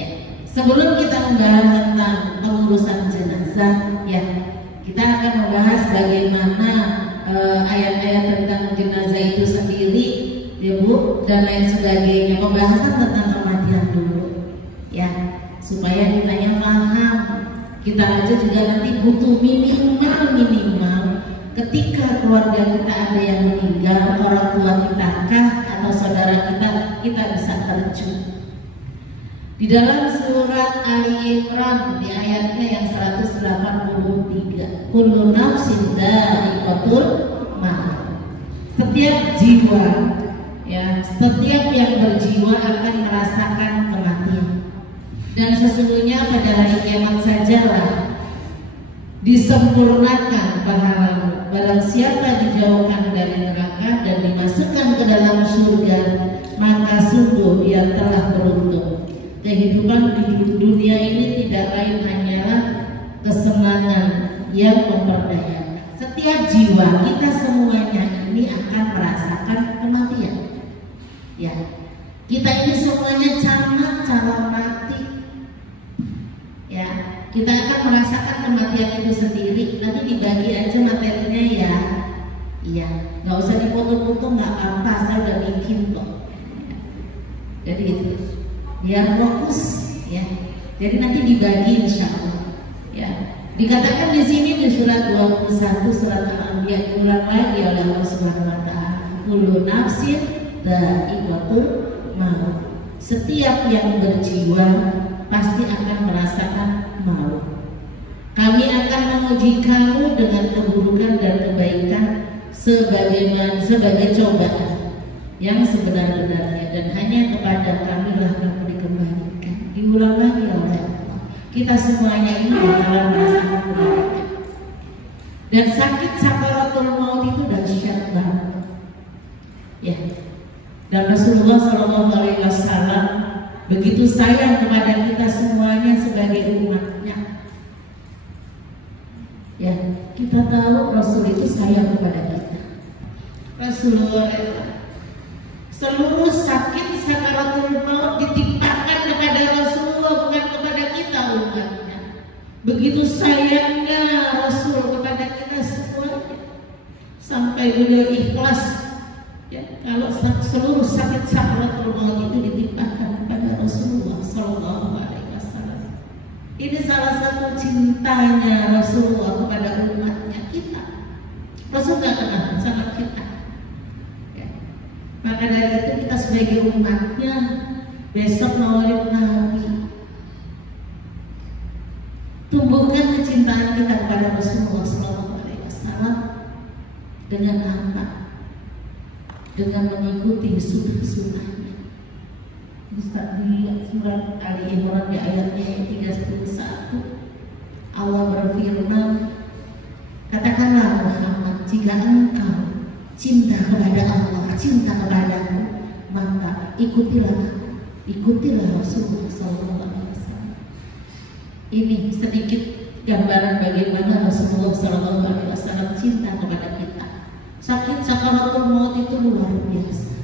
Ya, sebelum kita membahas tentang pengurusan jenazah, ya, kita akan membahas bagaimana ayat-ayat tentang jenazah itu sendiri, ya Bu, dan lain sebagainya. Pembahasan tentang kematian dulu, ya, supaya kitanya paham. Kita aja juga nanti butuh minimal ketika keluarga kita ada yang meninggal, orang tua kita kah atau saudara kita bisa terjun. Di dalam surat Ali Imran di ayatnya yang 183, kullu nafsin dha'iqatul maut. Setiap jiwa, ya, setiap yang berjiwa akan merasakan kematian. Dan sesungguhnya pada hari kiamat sajalah disempurnakan pahala. Barang siapa dijauhkan dari neraka dan dimasukkan ke dalam surga, maka sungguh dia telah beruntung. Kehidupan di dunia ini tidak lain hanyalah kesenangan yang memperdayakan. Setiap jiwa kita semuanya ini akan merasakan kematian. Ya, kita ini semuanya calon mati. Ya, kita akan merasakan kematian itu sendiri. Nanti dibagi aja materinya ya. Iya, nggak usah dipotong-potong, nggak apa-apa, saya udah bikin kok. Jadi itu. Biar fokus, ya. Jadi nanti dibagi insya Allah. Ya. Dikatakan di sini di surat 21 surat Al-Anbiya, diulang lagi oleh Allah Subhanahu wa taala. Kullu nafsin dha'iqatul maut. Setiap yang berjiwa pasti akan merasakan maut. Kami akan menguji kamu dengan keburukan dan kebaikan sebagai cobaan yang sebenar-benarnya, dan hanya kepada kami lah kamu dikembalikan. Diulang lagi oleh Allah. Kita semuanya ini bakalan merasakan kebaikan. Dan sakit sakaratul maut itu dahsyat banget. Ya. Dan Rasulullah SAW begitu sayang kepada kita semuanya sebagai umatnya. Ya, kita tahu Rasul itu sayang kepada kita. Rasulullah seluruh sakit sakaratul maut ditimpakan kepada Rasulullah, bukan kepada kita umatnya. Begitu sayangnya Rasul kepada kita semuanya, sampai beliau ikhlas, ya, kalau seluruh sakit sakaratul maut itu ditimpakan kepada Rasulullah Sallallahu Alaihi Wasallam. Ini salah satu cintanya Rasulullah kepada umatnya kita. Rasul gak kenal sama kita. Maka dari itu kita sebagai umatnya besok maulid Nabi, tumbuhkan kecintaan kita kepada Rasulullah SAW dengan apa? Dengan mengikuti sunnah-sunnahnya. Ustaz di surat Ali Imran di ayatnya yang 31, Allah berfirman, katakanlah Muhammad, jika engkau cinta kepada Allah, cinta kepadaku, maka ikutilah aku, ikutilah Rasulullah SAW. Ini sedikit gambaran bagaimana Rasulullah SAW cinta kepada kita. Sakit sakaratul maut itu luar biasa,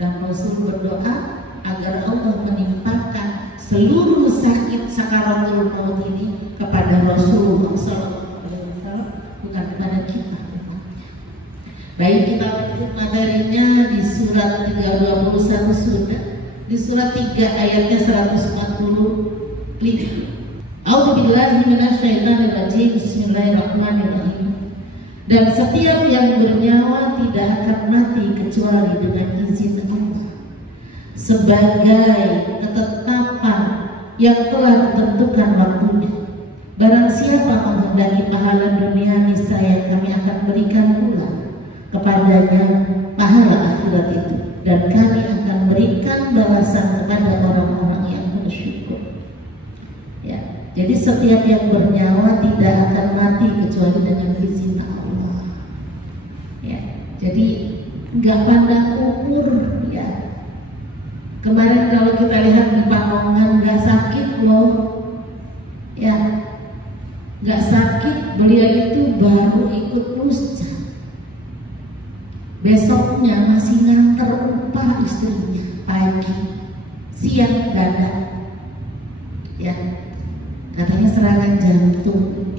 dan Rasul berdoa agar Allah menimpakan seluruh sakit sakaratul maut ini kepada Rasulullah SAW, bukan kepada kita. Baik, kita lanjut materinya di surat 321 sudah. Di surat 3 ayatnya 145. A'udzubillahi minasyaitonir rajim. Bismillahirrahmanirrahim. Dan setiap yang bernyawa tidak akan mati kecuali dengan izin Allah, sebagai ketetapan yang telah ditentukan waktunya. Barang siapa menghendaki pahala dunia, niscaya kami akan berikan pula kepadanya pahala akhirat itu, dan kami akan berikan balasan kepada orang-orang yang bersyukur. Ya, jadi setiap yang bernyawa tidak akan mati kecuali dengan izin Allah. Ya, jadi nggak pandang umur. Ya, kemarin kalau kita lihat di Pamongan nggak sakit loh. Ya, nggak sakit, beliau itu baru ikut muscah. Besoknya masih nganter upah istrinya, pagi, siang, gadang. ya, katanya serangan jantung,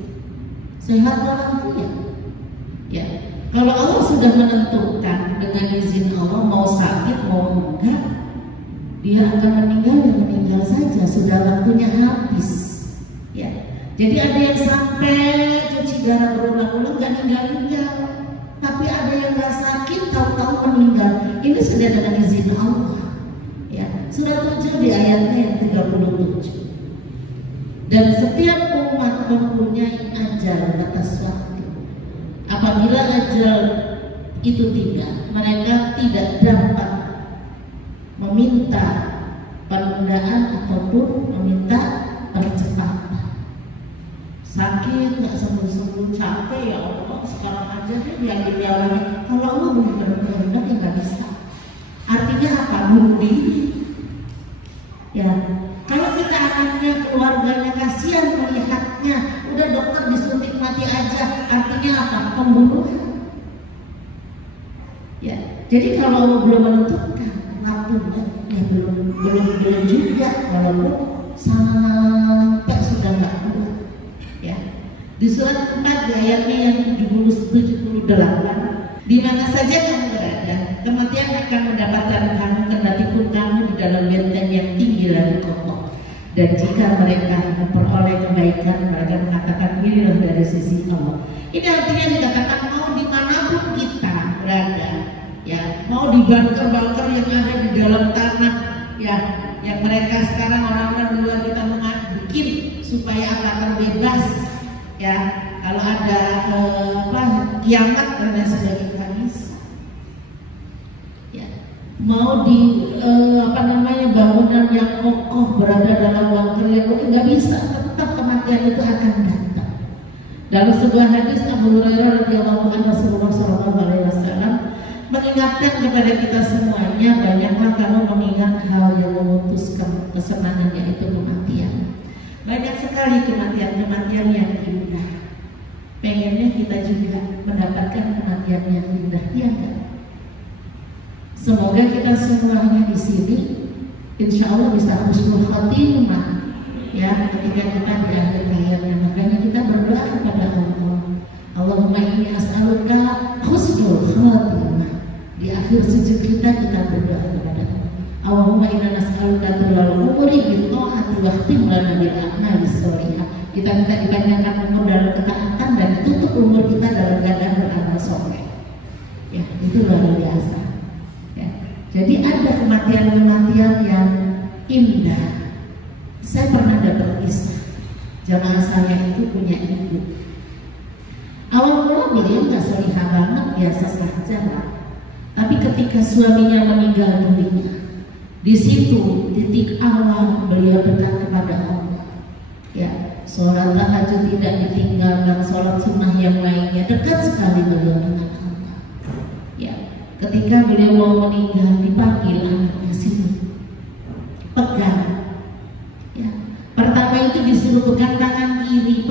sehat walafiat. Ya, kalau Allah sudah menentukan dengan izin Allah mau sakit mau enggak, dia akan meninggal dan meninggal saja, sudah waktunya habis. Ya, jadi ada yang sampai cuci darah berulang-ulang nggak meninggal, tapi ada yang nggak sakit tahu-tahu meninggal. Ini sudah dengan izin Allah. Ya, surah 7 di ayatnya yang 37. Dan setiap umat mempunyai ajal batas waktu. Apabila ajal itu tiba, mereka tidak dapat meminta penundaan ataupun meminta percepatan. Sakit nggak sembuh-sembuh, capek ya Allah, sekarang aja deh diambil nyawanya. Kalau Allah belum benar-benar ya nggak bisa. Artinya apa? Bunuh diri. Ya, kalau kita anaknya, keluarganya kasihan melihatnya, udah dokter disuntik mati aja, artinya apa? Pembunuhan. Ya, jadi kalau Allah belum menentukan waktunya, ya belum juga, walaupun sampai sudah nggak kuat. Ya, di surat 4 di ayatnya yang 78, di mana saja kamu berada, kematian akan mendapatkan kamu kendati pun kamu di dalam benteng yang tinggi dan kokoh. Dan jika mereka memperoleh kebaikan, mereka mengatakan inilah dari sisi Allah. Ini artinya dikatakan mau dimanapun kita berada, ya, mau di bunker-bunker yang ada di dalam tanah, ya, yang mereka sekarang orang-orang luar kita bikin supaya akan bebas, ya, kalau ada kiamat dan lain sebagainya bisa. Ya, mau di bangunan yang kokoh berada dalam bunker yang nggak bisa, tetap kematian itu akan datang. Dalam sebuah hadis Abu Hurairah radhiyallahu anhu, Rasulullah SAW mengingatkan kepada kita semuanya, banyaklah kamu mengingat hal yang memutuskan kesenangan, yaitu kematian. Banyak sekali kematian-kematian yang indah. Pengennya kita juga mendapatkan kematian yang indah, ya kan? Semoga kita semuanya di sini, insya Allah bisa husnul khatimah, ya, ketika kita di akhir hayatnya. Makanya kita berdoa kepada Allah, Allahumma inni as'aluka husnul khatimah. Di akhir sujud kita berdoa kepada Allah, Allahumma inna nas'aluka tulal umuri bil ta'ati wa khtim lana bil a'mali sholihah. Kita minta dipanjangkan umur dalam ketaatan dan tutup umur kita dalam keadaan beramal soleh. Ya, itu luar biasa. Ya. Jadi ada kematian-kematian yang indah. Saya pernah dapat kisah, jamaah saya itu punya ibu. Awal-awal beliau nggak solihah banget, biasa saja lah. Tapi ketika suaminya meninggal dunia, di situ titik awal beliau dekat kepada Allah. Ya, sholat tahajud tidak ditinggalkan, sholat sunnah yang lainnya, dekat sekali beliau dengan Allah. Ya, ketika beliau mau meninggal, dipanggil anaknya, sini, pegang. Ya, pertama itu disuruh pegang tangan kiri,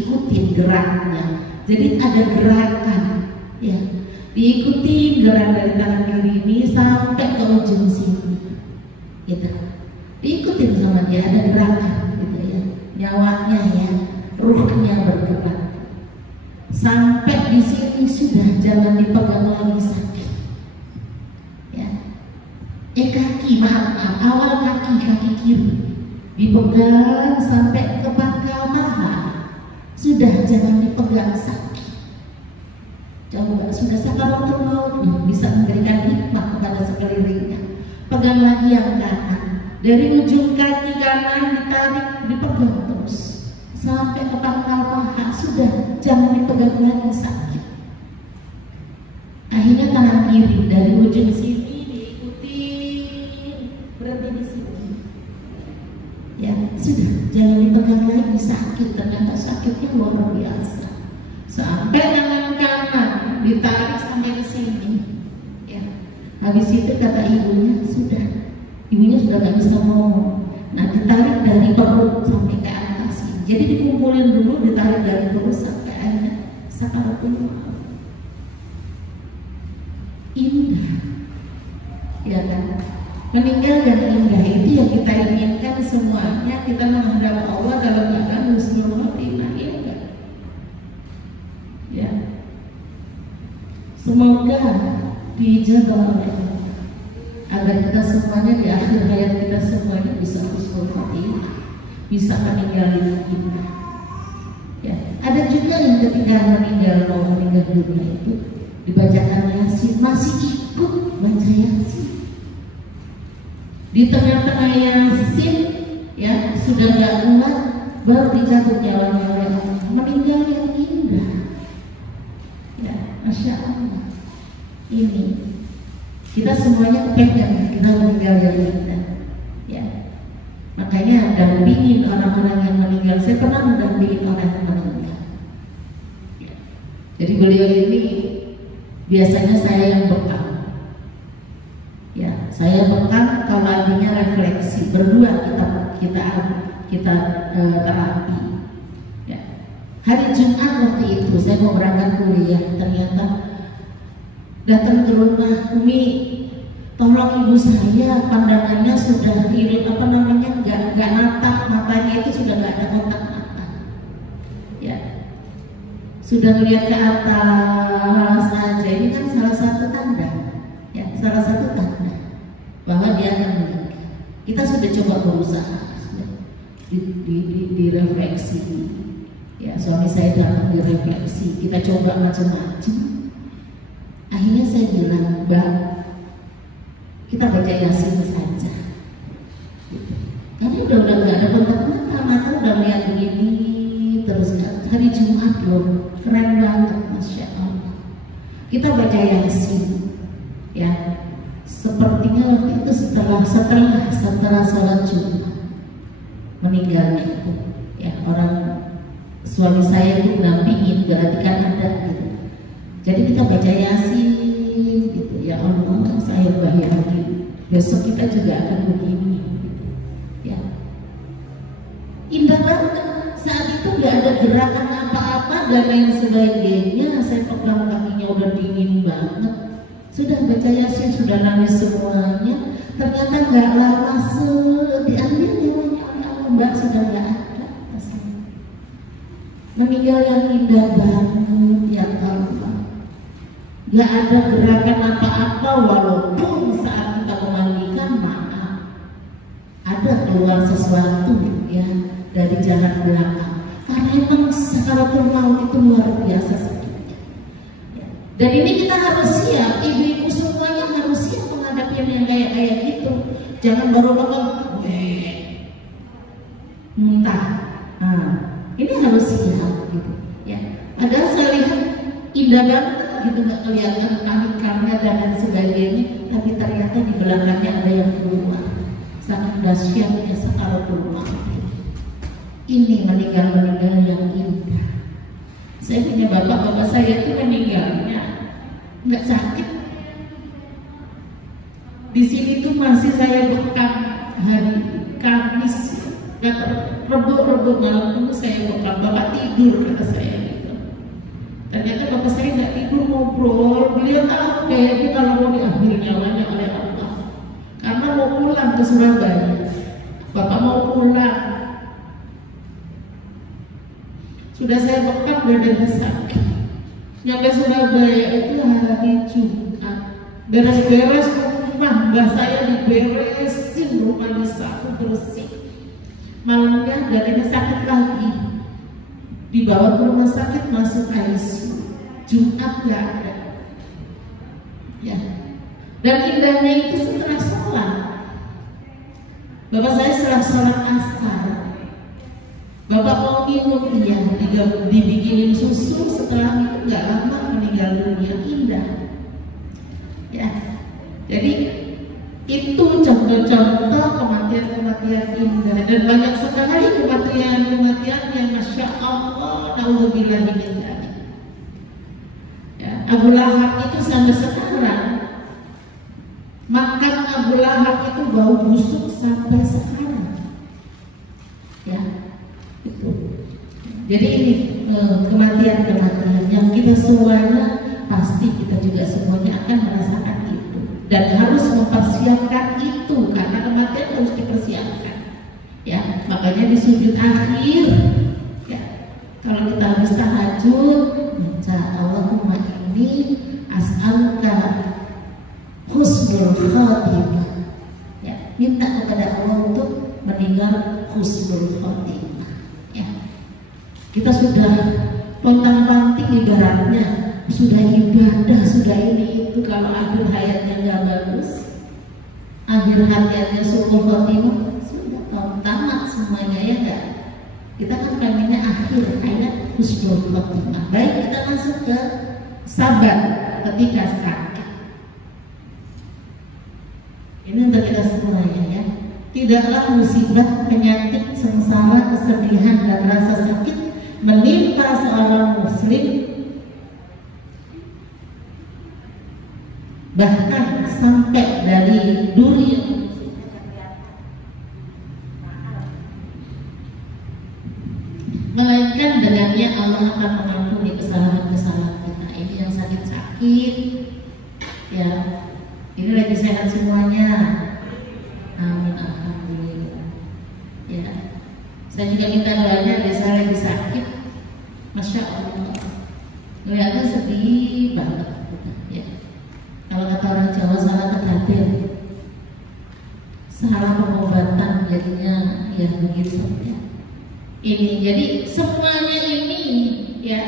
ikutin geraknya. Jadi ada gerakan, ya, diikuti gerak dari tangan kiri ini sampai ke ujung sini, gitu. Diikutin sama dia, ada gerakan, gitu ya, nyawanya ya, ruhnya bergerak. Sampai di sini sudah, jangan dipegang lagi, sakit. Ya, kaki, maaf, awal kaki kiri dipegang sampai ke pangkal paha, sudah, jangan dipegang, sakit. Coba sudah sakaratul maut, bisa memberikan hikmah kepada sekelilingnya. Pegang lagi yang kanan, dari ujung kaki kanan ditarik, dipegang terus sampai ke pangkal paha, sudah, jangan dipegang lagi, sakit. Akhirnya tangan kiri dari ujung sini diikuti, berhenti di sini. Ya, sudah, jangan dipegang lagi, sakit. Ternyata sakitnya luar biasa. Sampai tangan kanan ditarik sampai ke sini. Ya, habis itu kata ibunya, sudah, ibunya sudah nggak bisa ngomong. Nah, ditarik dari perut sampai ke atas. Jadi dikumpulin dulu, ditarik dari perut sampai akhirnya sakaratul maut. Indah, ya kan? Meninggal dan indah itu yang kita inginkan semuanya. Kita diijabah oleh Allah, agar kita semuanya di akhir hayat kita semuanya bisa husnul khotimah, bisa meninggal dengan indah. Ya, ada juga yang ketika mau meninggal dunia itu dibacakan Yasin, masih ikut baca Yasin. Di tengah-tengah Yasin, ya sudah gak kuat, baru dicabut nyawanya oleh Allah, meninggal yang indah. Ya, Masya Allah. Ini kita semuanya kepengen kita meninggal yang indah. Ya, makanya dampingin orang-orang yang meninggal. Saya pernah mendampingin orang yang meninggal. Ya. Jadi beliau ini biasanya saya yang bekam. Ya, saya bekam kalau artinya refleksi. Berdua kita terapi. Ya. Hari Jumat waktu itu saya mau berangkat kuliah, ternyata datang ke rumah, Umi, tolong ibu saya pandangannya sudah nggak natap, matanya itu sudah nggak ada kotak mata. Ya, sudah melihat ke atas saja. Ini kan salah satu tanda, ya, salah satu tanda bahwa dia akan meninggal. Kita sudah coba berusaha direfleksi. Ya, suami saya datang direfleksi, kita coba macam-macam. Akhirnya saya bilang, Mbak, kita baca Yasin saja. Karena udah nggak ada kontak mata udah lihat begini terus. Hari Jumat loh, keren banget, Masya Allah. Kita baca Yasin, ya. Sepertinya waktu itu setelah sholat Jumat meninggalnya itu, ya, orang suami saya itu nampingin, berarti kan ada gitu. Jadi kita baca Yasin gitu, ya Allah, saya bayangin besok kita juga akan begini gitu. Ya, indah banget. Saat itu nggak ada gerakan apa-apa dan lain sebagainya. Saya pegang kakinya udah dingin banget. Sudah baca Yasin, sudah nangis semuanya. Ternyata nggak lama diambil nyawanya oleh Allah. Mbak sudah nggak ada. Meninggal yang indah banget, ya Allah. Gak ada gerakan apa-apa, walaupun saat kita memandikan, maaf, ada keluar sesuatu ya dari jalan belakang. Karena memang sakaratul maut itu luar biasa sakitnya. Dan ini kita harus siap, ibu-ibu semuanya harus siap menghadapi yang kayak gitu. Jangan baru muntah. Nah, ini harus siap gitu. Ya, padahal saya lihat indah banget gitu, nggak kelihatan kami dan lain sebagainya, tapi ternyata di belakangnya ada yang keluar. Sangat dahsyatnya sakaratul maut. Ini meninggal yang indah. Saya punya bapak saya itu meninggalnya nggak sakit. Di sini tuh masih saya bekam hari Kamis, Rebo malam itu saya bekam. Bapak tidur, kata saya gitu. Ternyata bapak saya nggak tidur, ngobrol. Beliau tahu kayaknya kalau mau diambil nyawanya oleh Allah, karena mau pulang ke Surabaya. Bapak mau pulang. Sudah saya bekam badannya sakit. Nyampe Surabaya itu hari Jumat. Beres-beres rumah, mbah saya diberesin, rumah disapu bersih. Malamnya badannya sakit lagi. Dibawa ke rumah sakit, masuk ICU. Jumat gak ada. Ya. Dan indahnya itu setelah sholat. Bapak saya setelah sholat asar, bapak mau minum, iya, dibikinin susu. Setelah itu nggak lama meninggal dunia. Indah, ya. Jadi itu contoh-contoh kematian indah, dan banyak sekali kematian yang Masya Allah, naudzubillah min dzalik. Ya, Abu Lahab itu sampai sekarang, makan Abu Lahab itu bau busuk sampai sekarang. Ya. Jadi ini kematian yang kita semuanya pasti kita juga semuanya akan merasakan itu, dan harus mempersiapkan itu, karena kematian harus dipersiapkan. Ya, makanya di sujud akhir, ya, kalau kita habis tahajud, baca Allahumma inni as'aluka husnul khotimah. Ya, minta kepada Allah untuk meninggal husnul khotimah. Ya, kita sudah pontang-panting ibaratnya, sudah ibadah, sudah ini itu, kalau akhir hayatnya nggak bagus, akhir hayatnya su'ul khotimah, sudah tamat semuanya, ya enggak? Kita kan pengennya akhir hayat husnul khotimah. Baik, kita masuk ke sabar ketika sakit. Ini untuk kita semuanya, ya. Tidaklah musibah, penyakit, sengsara, kesedihan, dan rasa sakit menimpa seorang muslim, bahkan sampai dari duri, melainkan dengannya Allah akan mengampuni kesalahan-kesalahan kita. Ini yang sakit-sakit, ya, ini lagi sehat semuanya. Amin, alhamdulillah. Ya, saya juga minta doanya, saya lagi sakit, masya Allah, kelihatan sedih banget. Ya, kalau kata orang Jawa, salah kedaden, salah pengobatan, jadinya ya begitu. Ya. Ini jadi semuanya ini, ya,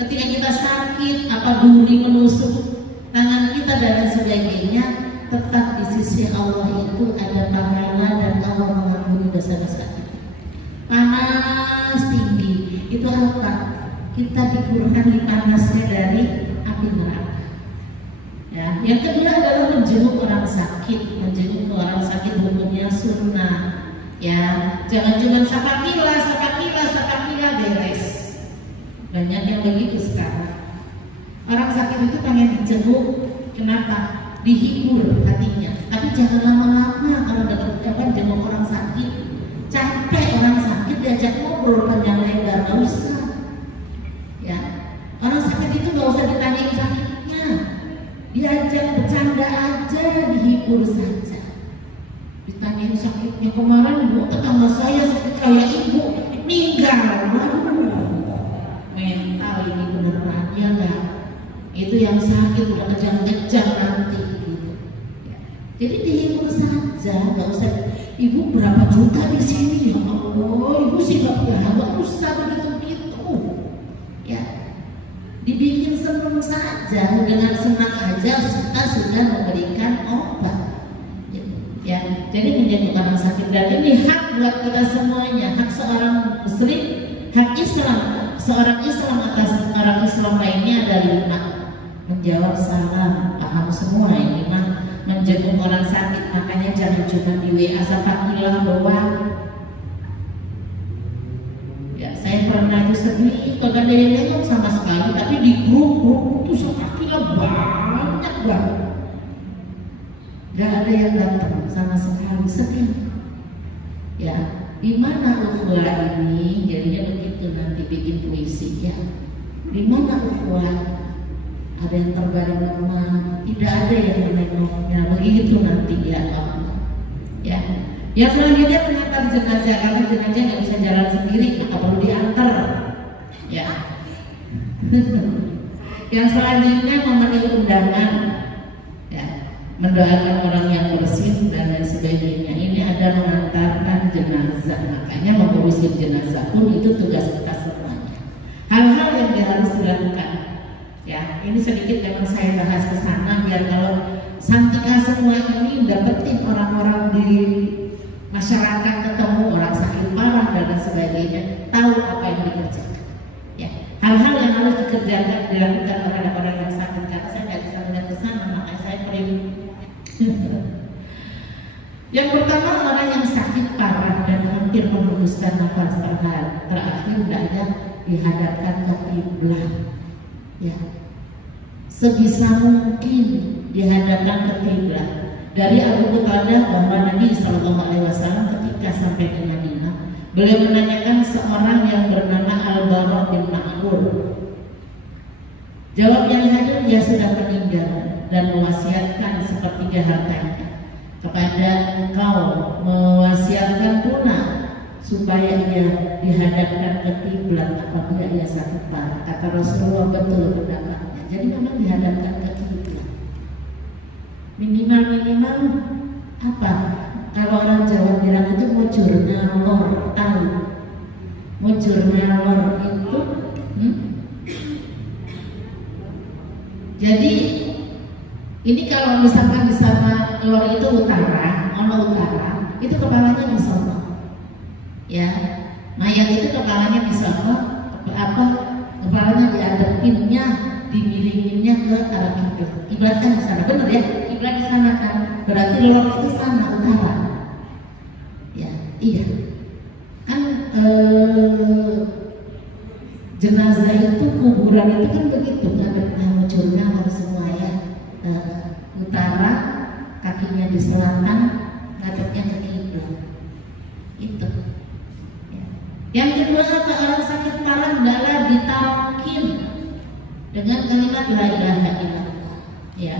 ketika kita sakit, apa duri menusuk tangan kita dan sebagainya, tetap di sisi Allah itu ada pahala dan Allah mengampuni dosa-dosa kita. Panas tinggi itu apa? Kita dikurangi panasnya dari api neraka. Ya, yang kedua adalah menjenguk orang sakit. Menjenguk orang sakit hukumnya sunnah. Ya, jangan cuma sapakila beres. Banyak yang begitu sekarang. Orang sakit itu pengen dijenguk, kenapa? Dihibur hatinya. Tapi jangan lama-lama kalau dapat jenguk orang sakit. Capek orang sakit diajak ngobrol panjang lebar, nggak usah. Ya, orang sakit itu nggak usah ditanyain sakitnya, diajak bercanda aja, dihibur saja. Ditanyain sakitnya, kemarin bu tetangga saya sakit kayak ibu meninggal. Mental ini beneran, ya enggak? Itu yang sakit udah kejang-kejang nanti gitu. Ya. Jadi dihibur saja, nggak usah. Ibu berapa juta di sini, ya Allah, ibu sih nggak usah begitu-begitu. Ya, dibikin senang saja, dengan senang aja kita sudah memberikan obat. Ya, jadi menjadi orang sakit, dan ini hak buat kita semuanya, hak seorang muslim, hak Islam, seorang Islam atas orang Islam lainnya ada 5: menjawab salam, paham semua ini mah, menjenguk orang sakit, makanya jangan cuma di WA safakilah doang. Ya, saya pernah itu sedih, kagak ada yang nengok sama sekali, tapi di grup itu safakilah banyak banget. Gak ada yang datang sama sekali, sedih. Ya, di mana ukhuwah ini? Jadinya begitu nanti bikin puisi, ya. Di mana ukhuwah? Ada yang terbaring lemah, tidak ada yang menengoknya, begitu nanti, ya Allah. Ya, yang selanjutnya mengantar jenazah, karena jenazah nggak bisa jalan sendiri, maka perlu diantar. Ya. Yang selanjutnya memenuhi undangan, ya, mendoakan orang yang bersin dan lain sebagainya. Ini ada mengantarkan jenazah, makanya mengurusin jenazah pun itu tugas kita semuanya. Hal-hal yang harus dilakukan. Ya, ini sedikit memang saya bahas ke sana biar kalau Santika semua ini dapetin orang-orang di masyarakat, ketemu orang sakit parah dan sebagainya, tahu apa yang dikerjakan. Ya, hal-hal yang harus dikerjakan dilakukan oleh orang yang sakit, karena saya nggak bisa melihat ke sana, makanya saya perlu. Yang pertama, orang yang sakit parah dan hampir menghembuskan nafas terakhir hendaknya dihadapkan ke kiblat. Ya, sebisa mungkin dihadapkan ke kiblat. Dari Abu Qatadah bahwa Nabi SAW ketika sampai ke Madinah, beliau menanyakan seorang yang bernama Al-Bara bin Ma'rur. Jawab yang hadir, dia sudah meninggal dan mewasiatkan sepertiga hartanya kepada engkau, mewasiatkan pula supaya ia dihadapkan ke kiblat apabila ia sakit parah. Kata Rasulullah, betul pendapatnya. Jadi memang dihadapkan ke kiblat. minimal apa? Kalau orang Jawa bilang itu mujur ngalor, tahu? Mujur ngalor itu jadi ini kalau misalkan di sana lor itu utara, itu kepalanya di sono. Ya, mayat itu kepalanya di sono, kepalanya diadepinnya, dimiringinnya ke arah kiblat. Kiblatnya di sana, benar ya? Kiblat di sana kan, berarti lor itu sana utara. Ya, iya. Kan jenazah itu kuburan itu kan begitu, ngadepnya mujurnya harus semua ya. Utara, kakinya di selatan, ngadepnya ke kiblat. Itu. Ya. Yang kedua, orang sakit parah adalah ditalkin dengan kalimat la ilaha illallah. Ya.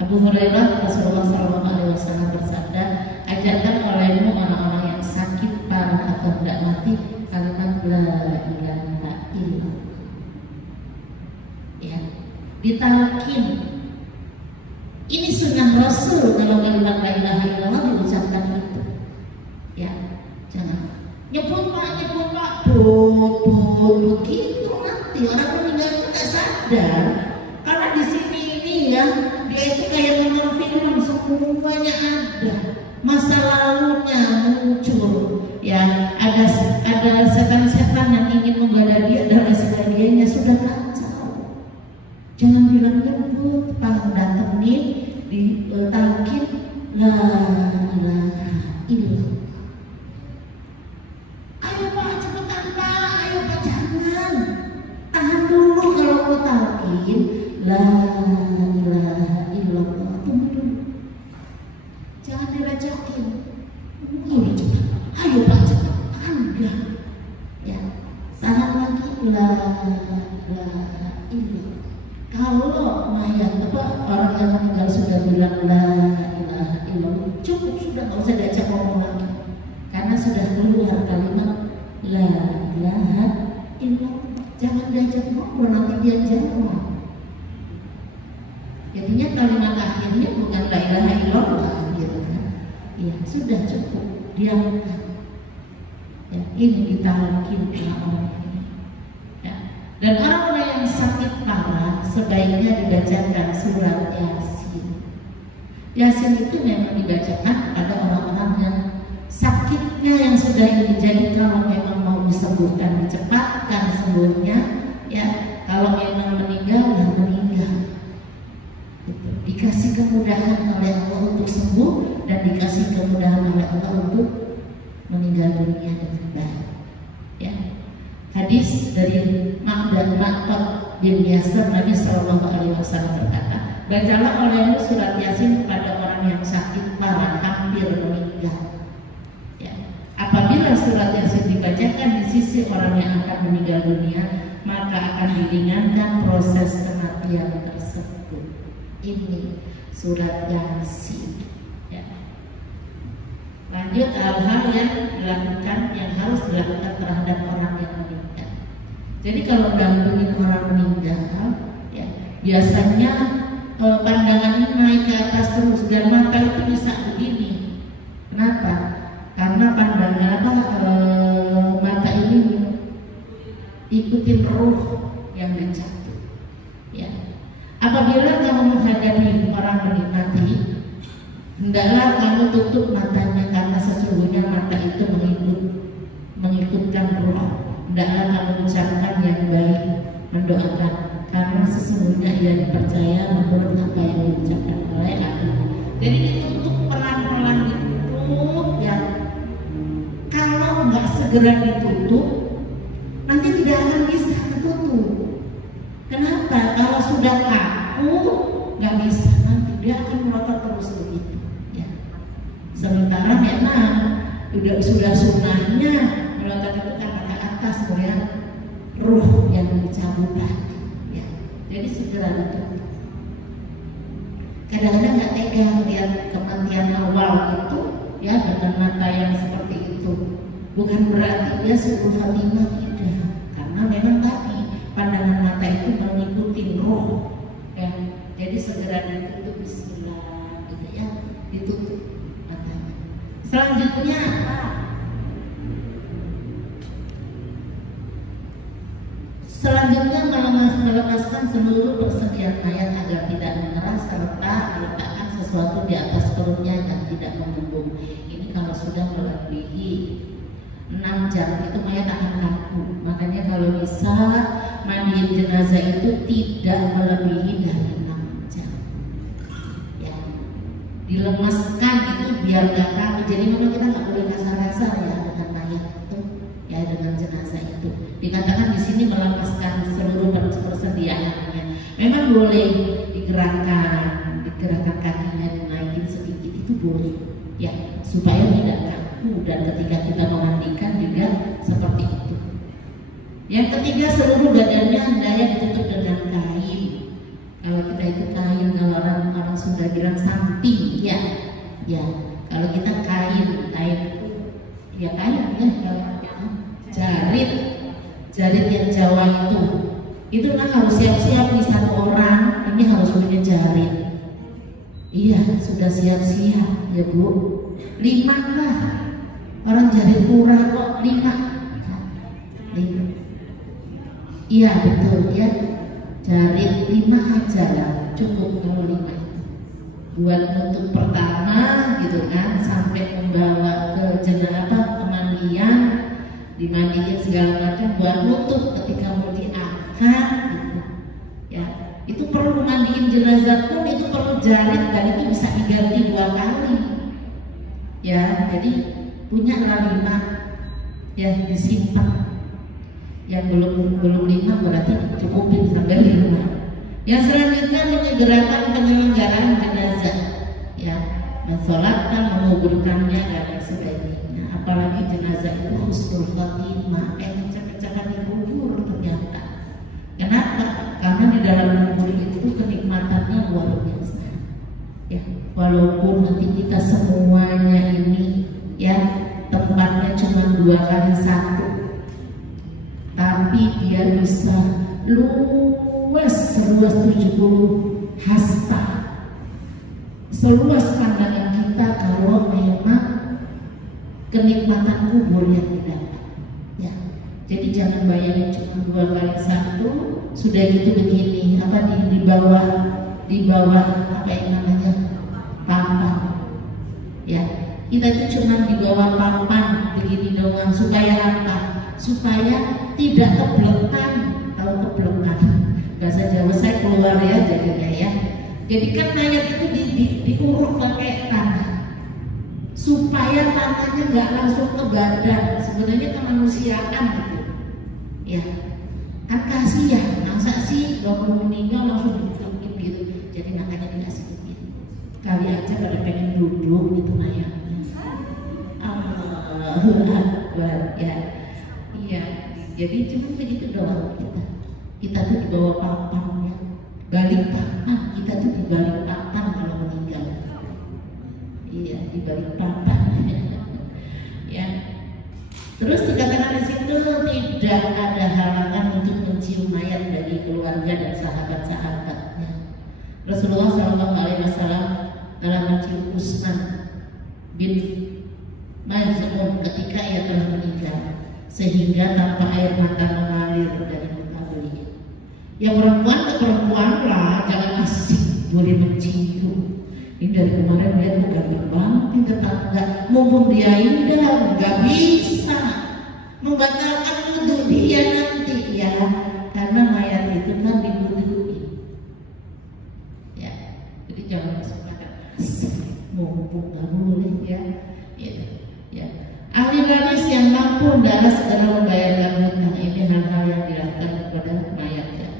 Abu Hurairah Rasulullah SAW bersabda, ajarkan olehmu orang-orang yang sakit parah atau tidak mati kalimat la ilaha illallah. Ya. Ditalkin. Ini sunnah Rasul kalau kalimat la ilaha illallah diucapkan itu. Ya, jangan nyebut pak, begitu nanti orang meninggal itu tak sadar. Karena di sini ini ya, dia itu kayak nonton film, semuanya ada, masa lalunya muncul. Ya, ada setan-setan yang ingin menggoda dia dan sebagainya, sudah kacau. Jangan bilang nyebut, pang datengin ditalkin la ilaha illallah. Ayo pak cepetan pak, ayo pak jangan, tahan dulu kalau mau talkin la ilaha illallah. Tunggu dulu, jangan direcokin. Udah cepat, ayo pak cepetan ya. Ya, tahan lagi la ilaha illallah. Kalau mayat orang yang meninggal sudah bilang la ilaha illallah, cukup sudah, nggak usah diajak ngomong lagi, karena sudah keluar kalimat la ilaha illallah. Jangan diajak ngobrol, nanti dia jawab. Jadinya kalimat akhirnya bukan la ilaha illallah, gitu kan? Ya sudah cukup, diamkan. Ya, ini ditalkin orang. Dan orang-orang yang sakit parah sebaiknya dibacakan surat Yasin. Yasin itu memang dibacakan kepada orang-orang yang sakitnya yang sudah ini. Jadi kalau memang mau disembuhkan, dicepatkan sembuhnya, ya kalau memang meninggal, ya meninggal. Gitu. Dikasih kemudahan oleh Allah untuk sembuh dan dikasih kemudahan oleh Allah untuk meninggal dunia dengan baik. Ya. Hadis dari Ma'qad bin Yasir, Nabi SAW berkata, bacalah olehmu surat Yasin kepada orang yang sakit parah hampir meninggal. Ya. Apabila surat Yasin dibacakan di sisi orang yang akan meninggal dunia, maka akan diringankan proses kematian tersebut. Ini surat Yasin. Ya. Lanjut hal-hal yang dilakukan, yang harus dilakukan terhadap orang yang meninggal. Jadi kalau dampingin orang meninggal, ya biasanya pandangannya naik ke atas terus dan mata itu bisa begini. Kenapa? Karena pandangan mata ini ikutin ruh yang menjatuh. Ya. Apabila kamu menghadapi orang mati, hendaklah kamu tutup matanya karena sesungguhnya mata itu mengikutkan ruh. Hendaklah kamu ucapkan yang baik, mendoakan, karena sesungguhnya ia dipercaya menurut apa yang diucapkan oleh Allah. Jadi ditutup pelan-pelan, ditutup ya. Kalau nggak segera ditutup, nanti tidak akan bisa ditutup. Kenapa? Kalau sudah kaku, nggak bisa, nanti dia akan melotot terus begitu. Ya. Sementara memang sudah sunnahnya melotot itu kan atas ya, ruh yang dicabut tadi. Ya. Jadi segera ditutup. Kadang-kadang nggak tega melihat kematian awal itu, ya dengan mata yang seperti itu. Bukan berarti dia suruh Fatimah, tidak. Karena memang tadi pandangan mata itu mengikuti ruh. Ya. Jadi segera ditutup. Bismillah. gitu ya, ditutup matanya. Selanjutnya apa? Selanjutnya melepaskan seluruh persediaan mayat agar tidak mengeras serta meletakkan sesuatu di atas perutnya yang tidak membungkuk. Ini kalau sudah melebihi 6 jam itu mayat akan kaku. Makanya kalau bisa mandiin jenazah itu tidak melebihi dari 6 jam. Ya, dilemaskan itu biar gak kaku. Jadi memang kita nggak boleh kasar-kasar ya dengan mayat itu, ya dengan jenazah itu. Dikatakan di sini melepaskan seluruh persediaannya. Memang boleh digerakkan kakinya, dinaikin sedikit itu boleh, ya supaya tidak kaku dan ketika kita memandikan juga seperti itu. Yang ketiga, seluruh badannya hendaknya ditutup dengan kain. Kalau kita itu kain, kalau orang Sunda bilang samping, ya. Kalau kita kain ya kain ya, jarit yang Jawa itu kan harus siap-siap nih, satu orang ini harus punya jarit. Iya, sudah siap-siap ya Bu. 5 lah, orang jarit kurang kok 5. Iya betul ya, jarit 5 aja lah, cukup kalau 5 buat nutup pertama gitu kan, sampai membawa ke jenazah pemandian, dimandiin segala macam buat nutup ketika mau diangkat gitu. Ya, itu perlu mandiin jenazah pun itu perlu jarit dan itu bisa diganti 2 kali. Ya, jadi punya 5 ya disimpan. Yang belum 5 berarti cukupin sampai 5. Yang selanjutnya menyegerakan penyelenggaraan jenazah, ya, mensolatkan, menguburkannya dan sebagainya. Apalagi jenazah itu husnul khotimah, pecah-pecahan dikubur ternyata. Kenapa? Karena di dalam kubur itu kenikmatannya luar biasa. Ya, walaupun nanti kita semuanya ini ya tempatnya cuma 2 kali 1, tapi dia bisa luas seluas 70 hasta, seluas pandangan kita kalau memang kenikmatan kubur yang didapat. Ya, jadi jangan bayangin cuma 2 kali 1 sudah gitu begini, apa di bawah apa yang namanya papan. Ya, kita itu cuma di bawah papan begini doang supaya apa? Supaya tidak keblekan. Tahu keblekan? Bahasa Jawa saya keluar ya jadinya ya. Jadi kan mayat itu diuruk pakai tanah supaya tanahnya nggak langsung ke badan. Sebenarnya kemanusiaan gitu. Ya, kan kasihan. Masa sih baru meninggal langsung ditutup gitu. Jadi makanya dikasih begitu. Kali aja pada pengen duduk gitu mayatnya. Allahu Akbar ya. Iya, jadi cuma begitu doang kita tuh di bawah papan ya, balik papan, kita tuh di balik papan kalau meninggal. Iya, di balik papan. Ya. Terus dikatakan di situ tidak ada halangan untuk mencium mayat dari keluarga dan sahabat-sahabatnya. Rasulullah SAW dalam mencium Utsman bin Maz'un ketika ia telah meninggal, sehingga tanpa air mata mengalir dari muka beliau. Ya perempuan ke perempuan lah, jangan asik boleh mencium. Ini dari kemarin lihat ganteng banget nih tetangga, mumpung dia indah, nggak bisa membatalkan wudhu dia nanti ya, karena mayat itu kan diwudhuin. Ya, jadi jangan kesempatan mumpung nggak boleh ya. Ya. Ahli waris yang mampu adalah segera membayarkan hutang. Ini hal-hal yang dilakukan kepada mayat ya.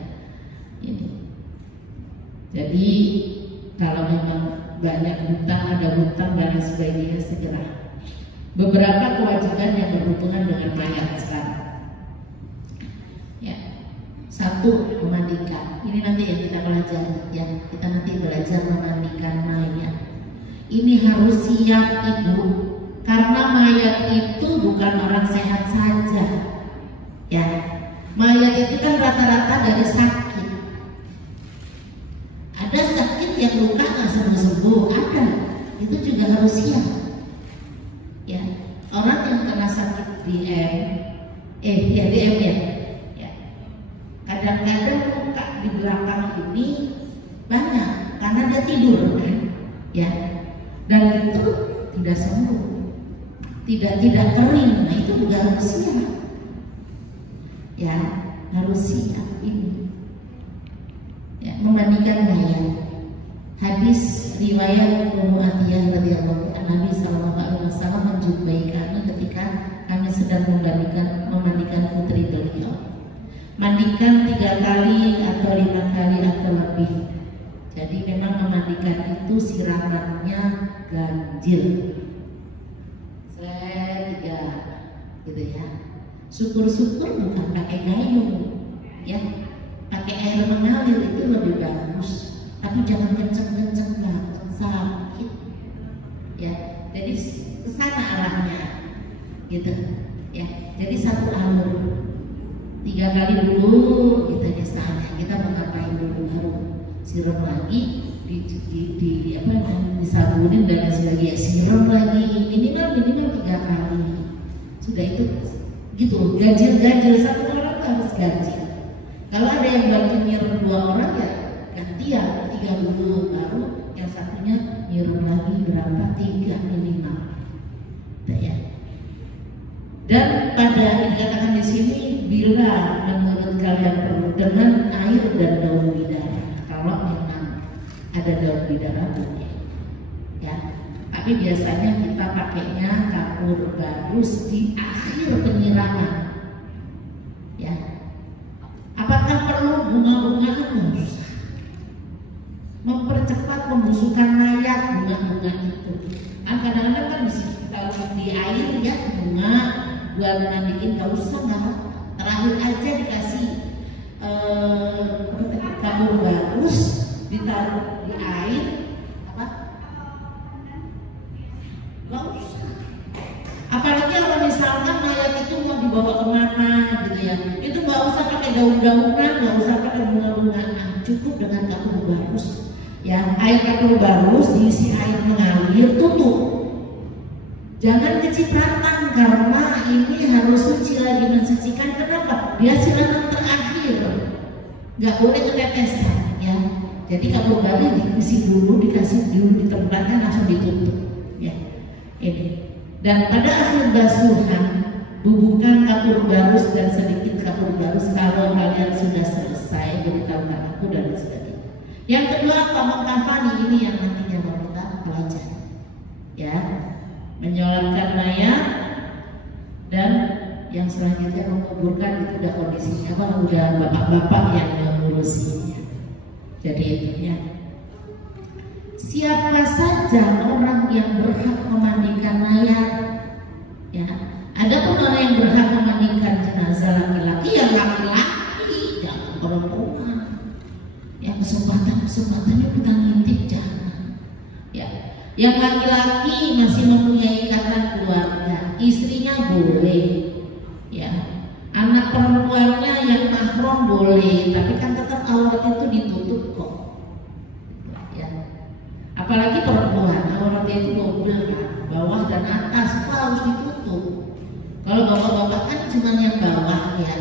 Ini. Jadi kalau memang banyak hutang, ada hutang dan sebagainya segera. Beberapa kewajiban yang berhubungan dengan mayat sekarang. Ya. 1, memandikan. Ini nanti yang kita pelajari ya. Kita nanti belajar memandikan mayat. Ini harus siap Ibu. Karena mayat itu bukan orang sehat saja, ya. Mayat itu kan rata-rata dari sakit. Ada sakit yang luka nggak sembuh-sembuh, ada. manusia. Ya, orang yang kena sakit DM, DM ya. Ya. Kadang-kadang luka di belakang ini banyak karena dia tidur kan. Ya. Dan itu tidak sembuh. Tidak kering. Nah, itu juga harus siap. Ya, harus siap ini. Ya, memandikan mayat. Hadis riwayat Ummu Atiyah radhiyallahu anha, Nabi sallallahu alaihi wasallam menjumpai kami ketika kami sedang memandikan putri beliau. Mandikan 3 kali atau 5 kali atau lebih. Jadi memang memandikan itu siramannya ganjil. Tiga, gitu ya. Syukur-syukur bukan pakai gayung, ya. Pakai air mengalir itu lebih bagus. Tapi jangan kenceng-kenceng banget, sakit. Ya, jadi kesana arahnya, gitu. Ya, jadi satu alur. 3 kali dulu kita misalnya kita mengapain dulu baru siram lagi disabunin dan sebagainya, siram lagi minimal 3 kali. Sudah itu gitu, ganjil satu orang harus ganjil. Kalau ada yang bantu nyiram 2 orang ya gantian 3 dulu, baru yang satunya nyiram lagi berapa 3 minimal. Ya. Dan pada dikatakan di sini bila menurut kalian perlu dengan air dan daun bidara, kalau memang ada daun bidara boleh, ya. Tapi biasanya kita pakainya kapur barus di akhir penyiraman, ya. Apakah perlu bunga-bunga itu? Mempercepat pembusukan mayat bunga-bunga itu. Kadang-kadang kan kalau di air ya bunga buat mandiin gak usah, nggak terakhir aja dikasih kapur barus, ditaruh di air apa nggak usah. Apalagi kalau misalkan mayat itu mau dibawa kemana gitu ya, itu nggak usah pakai daun-daunan, nggak usah pakai bunga-bungaan, cukup dengan kapur barus ya. Air kapur barus diisi air mengalir, tutup. Jangan kecipratan karena ini harus suci lagi mensucikan. Kenapa? Dia siraman terakhir, nggak boleh ketetesan ya. Jadi kapur barus diisi dulu, dikasih dulu di tempatnya, langsung ditutup ya. Ini. Dan pada akhir basuhan bubuhkan kapur barus dan sedikit kapur barus kalau kalian sudah selesai beritahukan aku dan sebagainya. Yang kedua, pemengkafani, ini yang nantinya mau kita pelajari ya. Menyolatkan mayat dan yang selanjutnya menguburkan, itu udah kondisinya apa, udah bapak-bapak yang mengurusinya. Jadi itu ya. Siapa saja orang yang berhak memandikan mayat ya. Adapun orang yang berhak memandikan jenazah laki-laki, yang laki-laki jangan perempuan. Yang kesempatannya kita ngintip jangan ya. Yang laki-laki masih mempunyai ikatan keluarga, istrinya boleh, ya. Anak perempuannya yang mahram boleh, tapi kan tetap aurat itu ditutup kok, ya. Apalagi perempuan, auratnya itu double kan, bawah dan atas itu harus ditutup. Kalau bapak-bapak kan cuma yang bawah ya,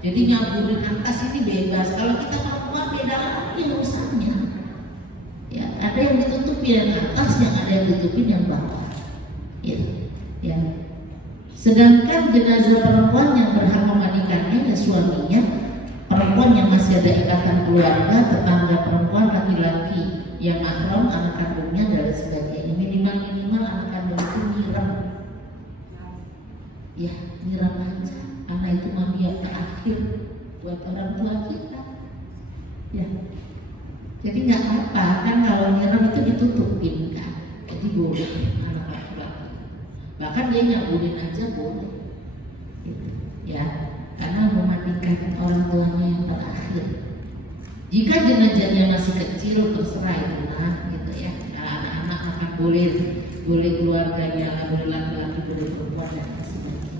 jadi nyaburin atas ini bebas. Kalau kita perempuan beda lagi urusannya. Ya, ada yang ditutupin yang atas, yang ada yang ditutupin yang bawah. Ya. Sedangkan jenazah perempuan yang berhak memandikannya ya suaminya, perempuan yang masih ada ikatan keluarga, tetangga perempuan, laki-laki yang mahram, anak kandungnya dan sebagainya. Minimal anak kandung itu nyiram. Ya, nyiram aja. Karena itu mandi yang terakhir buat orang tua kita. Ya. Jadi nggak apa-apa kan kalau nyiram itu ditutupin kan, jadi boleh anak laki-laki. Bahkan dia nyaburin aja boleh, gitu. Ya, karena memandikan orang tuanya yang terakhir. Jika jenazahnya masih kecil terserah itu lah, gitu ya. Anak-anak akan boleh keluarganya, boleh laki-laki, boleh perempuan dan sebagainya.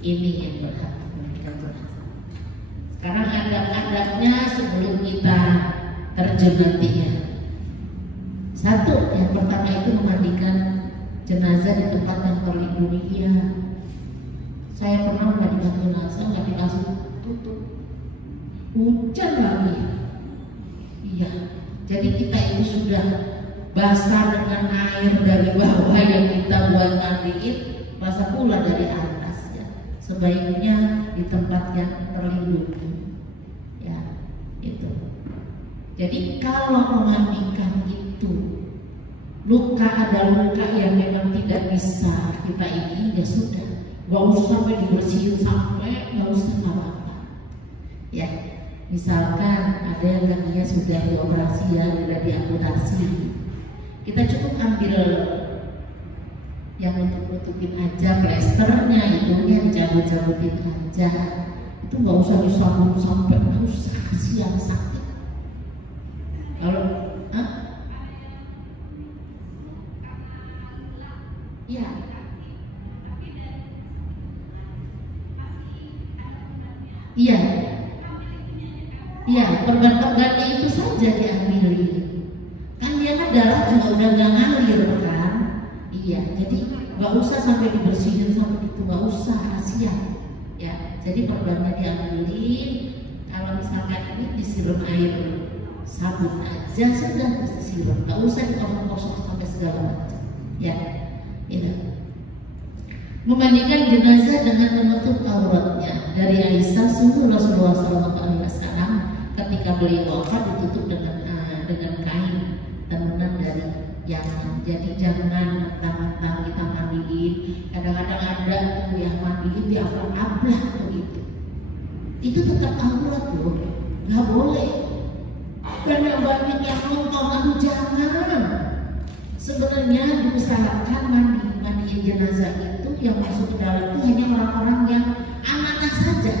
Ini yang berhak memandikan jenazah. Sekarang adab-adabnya sebelum kita terjun nantinya. Satu, yang pertama itu memandikan jenazah di tempat yang terlindungi. Iya, saya pernah mandikan jenazah nggak dikasih tutup, hujan lagi. Iya, jadi kita itu sudah basah dengan air dari bawah yang kita buat mandiin, basah pula dari atas ya. Sebaiknya di tempat yang terlindungi ya, itu. Jadi kalau memandikan itu luka, ada luka yang memang tidak bisa kita ini, ya sudah, nggak usah sampai dibersihin, sampai nggak usah apa-apa ya. Misalkan ada yang kakinya sudah dioperasi ya, sudah diamputasi, kita cukup ambil yang nutupin aja, plesternya, itunya dicabut-cabutin aja, itu nggak usah disambung sampai, nggak usah, kasihan sakit. Kalau iya, iya, iya, perban-perbannya itu saja diambilin. Kan dia kan darah juga udah nggak ngalir kan? Iya, jadi nggak usah sampai dibersihin sampai itu, nggak usah, kasihan. Ya, jadi perbannya diambilin. Kalau misalkan ini disiram air sabun aja sudah disiram, nggak usah dikosong-kosong sampai segala macam. Ya. Ini. Memandikan jenazah dengan menutup auratnya. Dari Aisyah, sungguh Rasulullah SAW ketika beliau wafat ditutup dengan kain tenunan dari Yaman. Jadi jangan mentang-mentang kita mandiin. Kadang-kadang ada tuh yang mandiin di ablah begitu. Itu tetap aurat loh, nggak boleh. Dan yang banyak yang nonton, jangan. Sebenarnya diusahakan mandiin jenazah itu yang masuk ke dalam itu hanya orang-orang yang amanah saja,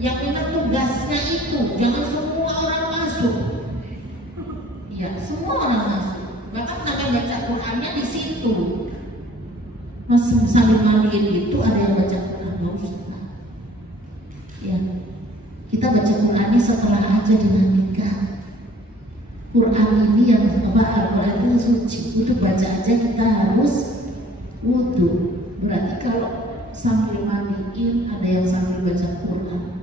yang memang tugasnya itu. Jangan semua orang masuk. Ya, semua orang masuk. Bahkan akan baca Qurannya di situ. Masih saling mandiin itu ada yang baca Quran, nggak usah. Ya, kita baca Qurannya setelah aja dimandikan. Quran ini yang Al-Quran itu suci, untuk baca aja kita harus wudu. Berarti kalau sambil mandiin ada yang sambil baca Quran,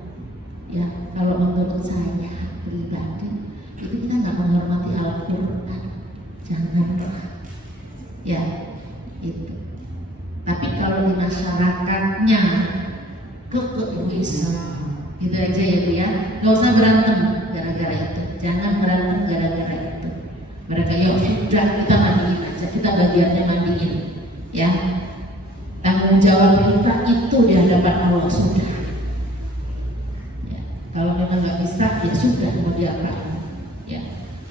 ya kalau menurut saya pribadi itu kita nggak menghormati Al-Quran, janganlah ya itu. Tapi kalau di masyarakatnya bisa gitu aja ya Bu ya, nggak usah berantem gara-gara itu. Jangan berantem gara-gara itu. Mereka ya sudah, kita mandiin aja, kita bagiannya mandiin, ya. Tanggung jawab kita itu di hadapan Allah sudah. Ya. Kalau memang nggak bisa, ya sudah, mau diapain? Ya.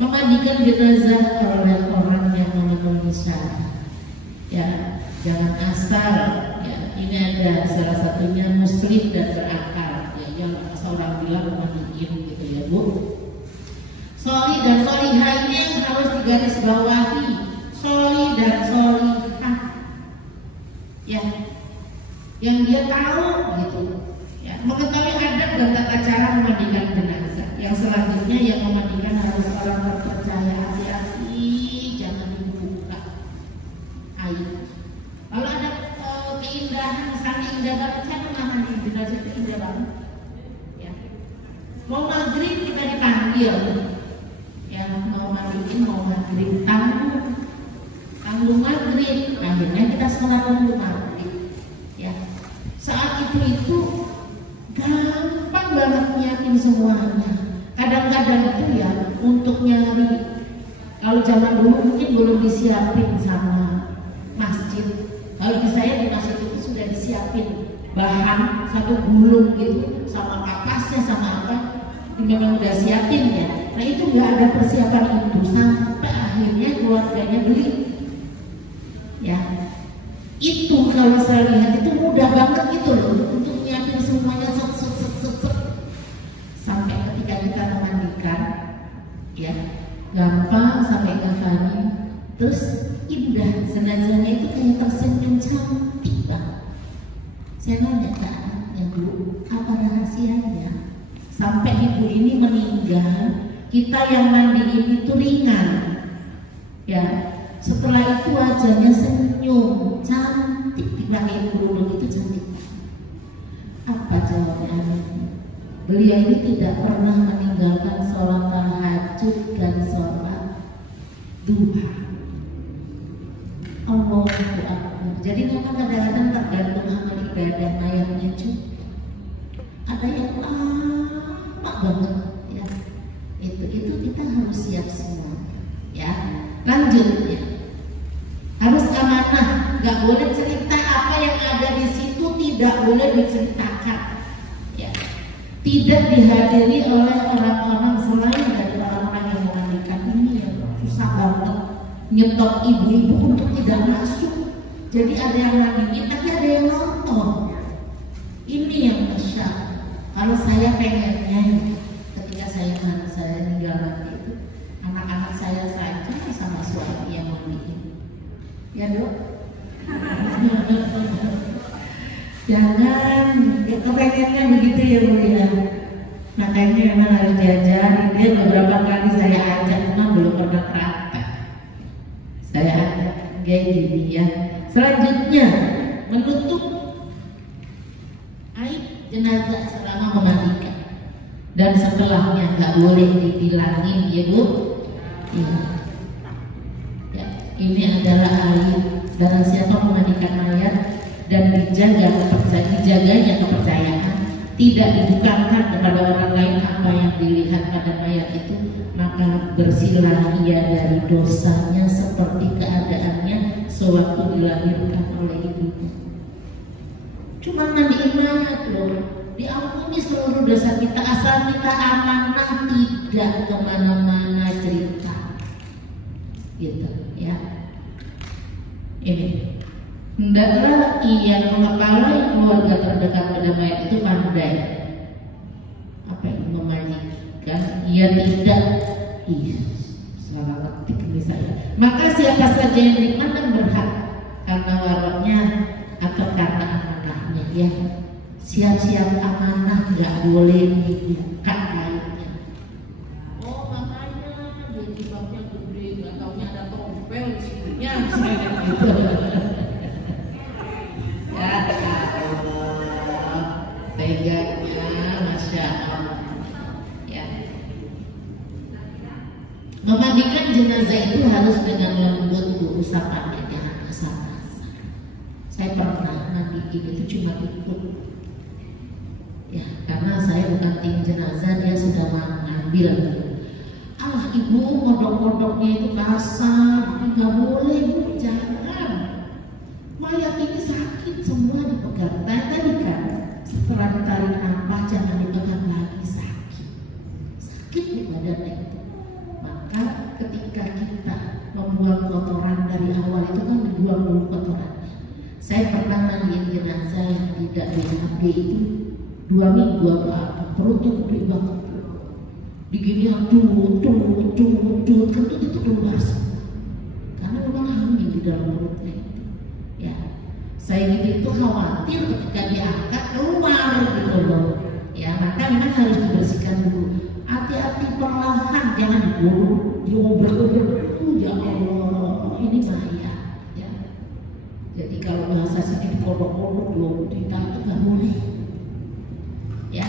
Memandikan jenazah oleh orang yang memenuhi syarat. Ya, jangan asal. Ya, ini ada salah satunya muslim dan berakal. Ya, yang seorang bilang memandiin gitu ya Bu. Soli dan solihahnya harus digarisbawahi. Soli dan solihah, ya, yang dia tahu gitu, ya, mengetahui adab dan tata cara memandikan jenazah. Yang selanjutnya yang memandikan harus orang terpercaya. Hati-hati, jangan dibuka aib. Kalau ada keindahan, misalnya indah banget, saya pernah mandiin jenazah itu indah banget. Ya, mau maghrib kita dipanggil. Ya, mau mandiin, mau maghrib, tanggung maghrib, akhirnya kita sholat tanggung maghrib. Ya, saat itu gampang banget nyiapin semuanya. Kadang-kadang itu ya untuk nyari, kalau zaman dulu mungkin belum disiapin sama masjid. Kalau di saya di masjid itu sudah disiapin bahan satu gulung gitu, sama kapasnya sama apa, memang udah siapin ya. Nah itu nggak ada persiapan itu sampai akhirnya keluarganya beli. Ya, itu kalau saya lihat itu mudah banget gitu loh untuk nyiapin semuanya set. Sampai ketika kita memandikan, ya gampang sampai kafanin, terus indah jenazahnya itu kayak tersenyum cantik banget. Saya nanya ke anaknya Bu, apa rahasianya? Sampai ibu ini meninggal, kita yang mandiin itu ringan, ya. Setelah itu wajahnya senyum senyum, cantik dipakai kerudung itu cantik. Apa jawabnya? Beliau ini tidak pernah meninggalkan sholat tahajud dan sholat duha. Allahu Akbar. Jadi memang kadang-kadang tergantung amal ibadah mayatnya juga. Ada yang lama banget ya. Itu kita harus siap semua. Ya, lanjut ya. Harus amanah, nggak boleh cerita apa yang ada di situ, tidak boleh diceritakan. Ya. Tidak dihadiri oleh orang-orang selain dari orang-orang yang memandikan ini ya. Susah banget nyetop ibu-ibu untuk tidak masuk. Jadi ada yang mandiin, tapi ada yang nonton. Ini yang Masya. Kalau saya pengennya ketika saya meninggal nanti itu anak-anak saya saja sama suami yang mandiin. Ya Dok. Jangan, itu pengennya begitu ya Bu ya. Makanya memang harus diajarin. Dia beberapa kali saya ajak, cuma belum pernah praktek. Saya ajak kayak gini ya. Selanjutnya menutup aib jenazah selama memandikan dan setelahnya nggak boleh dibilangin ya Bu. Ya. Ya, ini adalah aib barang siapa memandikan mayat dan dijaganya kepercayaan, tidak dibukakan kepada orang lain apa yang dilihat pada mayat itu, maka bersihlah ia dari dosanya seperti keadaannya sewaktu dilahirkan oleh ibunya. Cuma mandiin mayat loh, diampuni seluruh dosa kita asal kita amanah, tidak kemana-mana cerita, gitu ya. Ini hendaklah ia mengepalai keluarga terdekat pada mayat itu pandai apa yang memajikan, ia tidak salah ketik ini saya. Maka siapa saja yang dipandang berhak karena waraknya atau karena amanahnya ya. Siap-siap amanah, nggak boleh dibuka aibnya. Oh makanya dia jilbabnya gede, nggak taunya ada tompel di sininya, saya gitu. Ya Allah, teganya Masya Allah ya. Memandikan jenazah itu harus dengan lembut Bu, usapannya jangan kasar-kasar. Saya pernah mandiin itu cuma ikut ya, karena saya bukan tim jenazah, dia sudah mengambil. Ah ibu, kodok-kodoknya itu kasar, nggak boleh Bu, jangan. Mayat ini sakit semua dipegang. Tadi kan setelah ditarik nafas jangan dipegang lagi, sakit di badannya itu. Maka ketika kita membuang kotoran dari awal itu kan dibuang dulu kotorannya. Saya pernah mandiin jenazah yang tidak BHB itu 2 minggu apa, perutnya gede banget. Diginian kentut itu keluar semua. Karena memang hamil di dalam perutnya itu. Ya, saya itu khawatir ketika diangkat keluar gitu loh. Ya, maka memang harus dibersihkan dulu. Hati-hati perlahan, jangan diobrak-obrak. Ya Allah, ini bahaya. Ya. Jadi kalau bahasa sini dikodok-kodok, ditarik nggak boleh. Ya,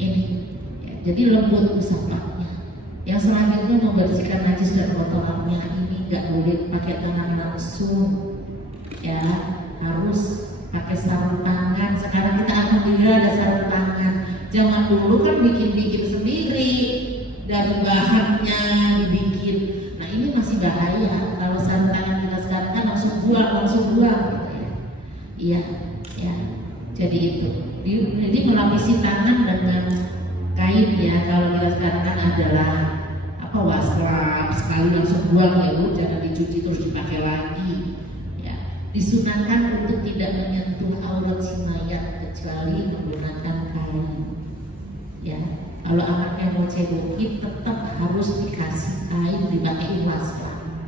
ini. Ya, jadi lembut usapannya. Yang selanjutnya membersihkan najis dan kotorannya, ini nggak boleh pakai tangan langsung. Ya, harus pakai sarung tangan. Sekarang kita alhamdulillah ada sarung tangan. Jangan dulu kan bikin sendiri dari bahannya dibikin. Nah ini masih bahaya. Kalau sarung tangan kita sekarang kan langsung buang. Iya, ya. Jadi itu. Jadi melapisi tangan dengan kain ya. Kalau kita sekarang kan adalah apa wastafel sekali langsung buang ya Bu, jangan dicuci terus dipakai lagi. Disunahkan untuk tidak menyentuh aurat si mayat kecuali menggunakan kain. Ya, kalau anaknya mau cebokin tetap harus dikasih kain, dipakai wastafel.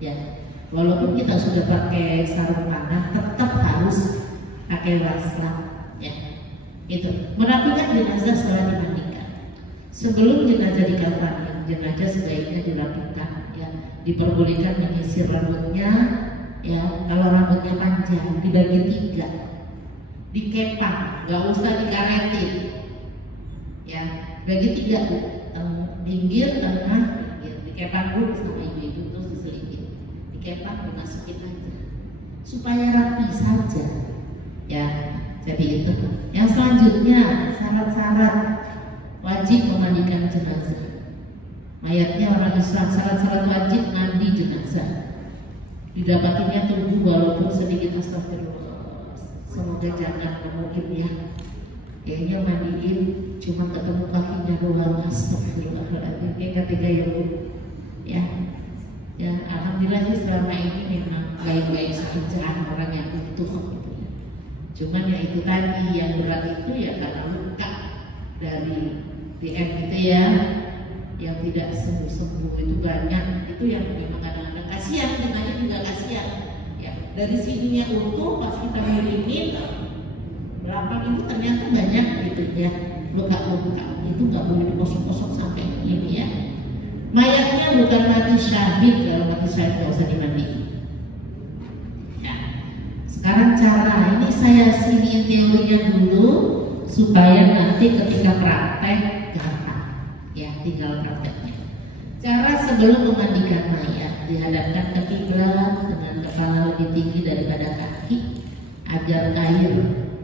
Ya, walaupun kita sudah pakai sarung tangan, tetap harus pakai wastafel. Ya, itu. Merapikan jenazah setelah dimandikan. Sebelum jenazah dikafani, jenazah sebaiknya dirapikan. Ya, diperbolehkan menyisir rambutnya Ya, kalau rambutnya panjang dibagi 3, dikepang, nggak usah dikaretin. Ya, bagi 3 tuh, pinggir, tengah, pinggir. Dikepang dulu sama ibu-ibu terus diselipin. Dikepang, dimasukin aja, supaya rapi saja. Ya, jadi itu. Yang selanjutnya syarat-syarat wajib memandikan jenazah. Mayatnya orang Islam, syarat-syarat wajib mandi jenazah. Didapatinya tubuh walaupun sedikit, astagfirullah, semoga jangan mungkin ya. Kayaknya mandiin cuma ketemu kakinya doang, astagfirullahaladzim, kayak ketiga ya Bu. Ya, alhamdulillah sih selama ini memang baik-baik saja orang yang butuh gitu ya. Cuman ya itu tadi yang berat itu ya karena luka dari DM gitu ya, yang tidak sembuh-sembuh itu banyak. Itu yang memang kadang-kadang kasihan, kitanya juga kasihan ya. Dari sininya utuh, pas kita ngirimin belakang itu ternyata banyak gitu ya, luka-luka. Itu nggak boleh dikosong-kosong sampai ini ya. Mayatnya bukan mati syahid, kalau mati syahid nggak usah dimandiin. Ya. Sekarang cara ini saya sini teorinya dulu supaya nanti ketika praktek gampang ya, tinggal prakteknya. Cara sebelum memandikan mayat, dihadapkan ke kiblat dengan kepala lebih tinggi daripada kaki agar air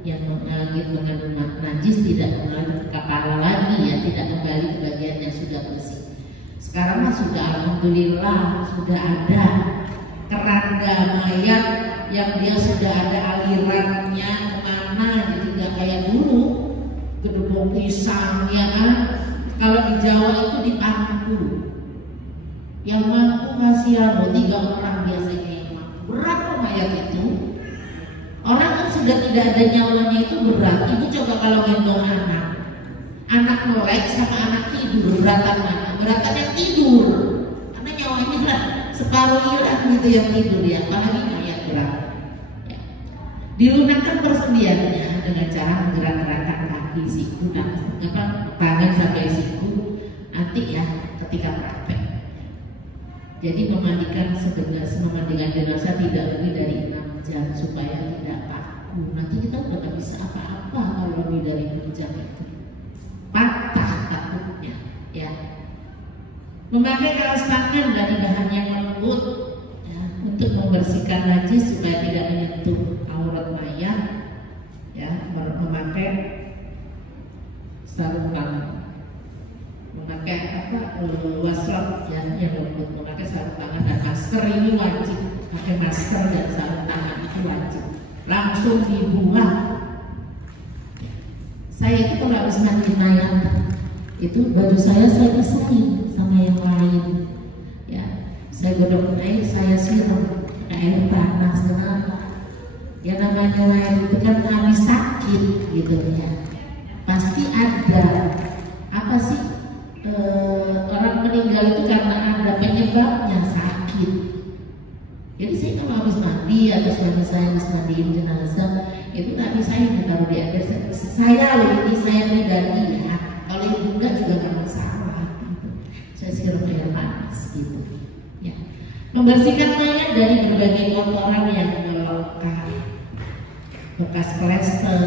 yang mengalir mengandung najis tidak mengalir ke kepala lagi ya, tidak kembali ke bagian yang sudah bersih. Sekarang mah sudah alhamdulillah sudah ada keranda mayat yang dia sudah ada alirannya kemana, jadi nggak kayak dulu gedebong pisang ya kan. Kalau di Jawa itu dipangku, yang mampu kasihan 3 orang biasanya yang mampu. Berat kok mayat itu. Orang kan sudah tidak ada nyawanya itu berat. Ibu coba kalau gendong anak melek sama anak tidur, beratan mana? Beratan yang tidur, karena nyawanya lah separuh hilang gitu yang tidur ya, apalagi mayat berat. Ya. Dilunakkan persendiannya dengan cara menggerak-gerakkan kaki, siku, tangan sampai siku nanti ya ketika praktek. Jadi memandikan jenazah tidak lebih dari 6 jam supaya tidak kaku. Nanti kita udah gak bisa apa-apa kalau lebih dari 6 jam itu. Patah takutnya ya. Memakai kaos tangan dari bahan yang lembut ya, untuk membersihkan najis supaya tidak menyentuh aurat mayat ya. Memakai sarung tangan, memakai wasrok ya, yang lembut, memakai sarung tangan dan masker ini wajib. Pakai masker dan sarung tangan itu wajib. Langsung dibuang. Saya itu kalau habis mandi mayat itu baju saya pisahin sama yang lain ya. Saya godok air, saya siram air panas. Kenapa? Ya namanya mayat itu kan habis sakit gitu ya, pasti ada apa sih, orang meninggal itu karena ada penyebabnya sakit. Jadi saya kalau habis mandi atau suami saya habis mandiin jenazah itu tapi saya ditaruh di ember. Saya pribadi ya, kalau ibu enggak juga nggak masalah gitu. Saya siram air panas gitu ya. Membersihkan mayat dari berbagai kotoran yang melekat, bekas plester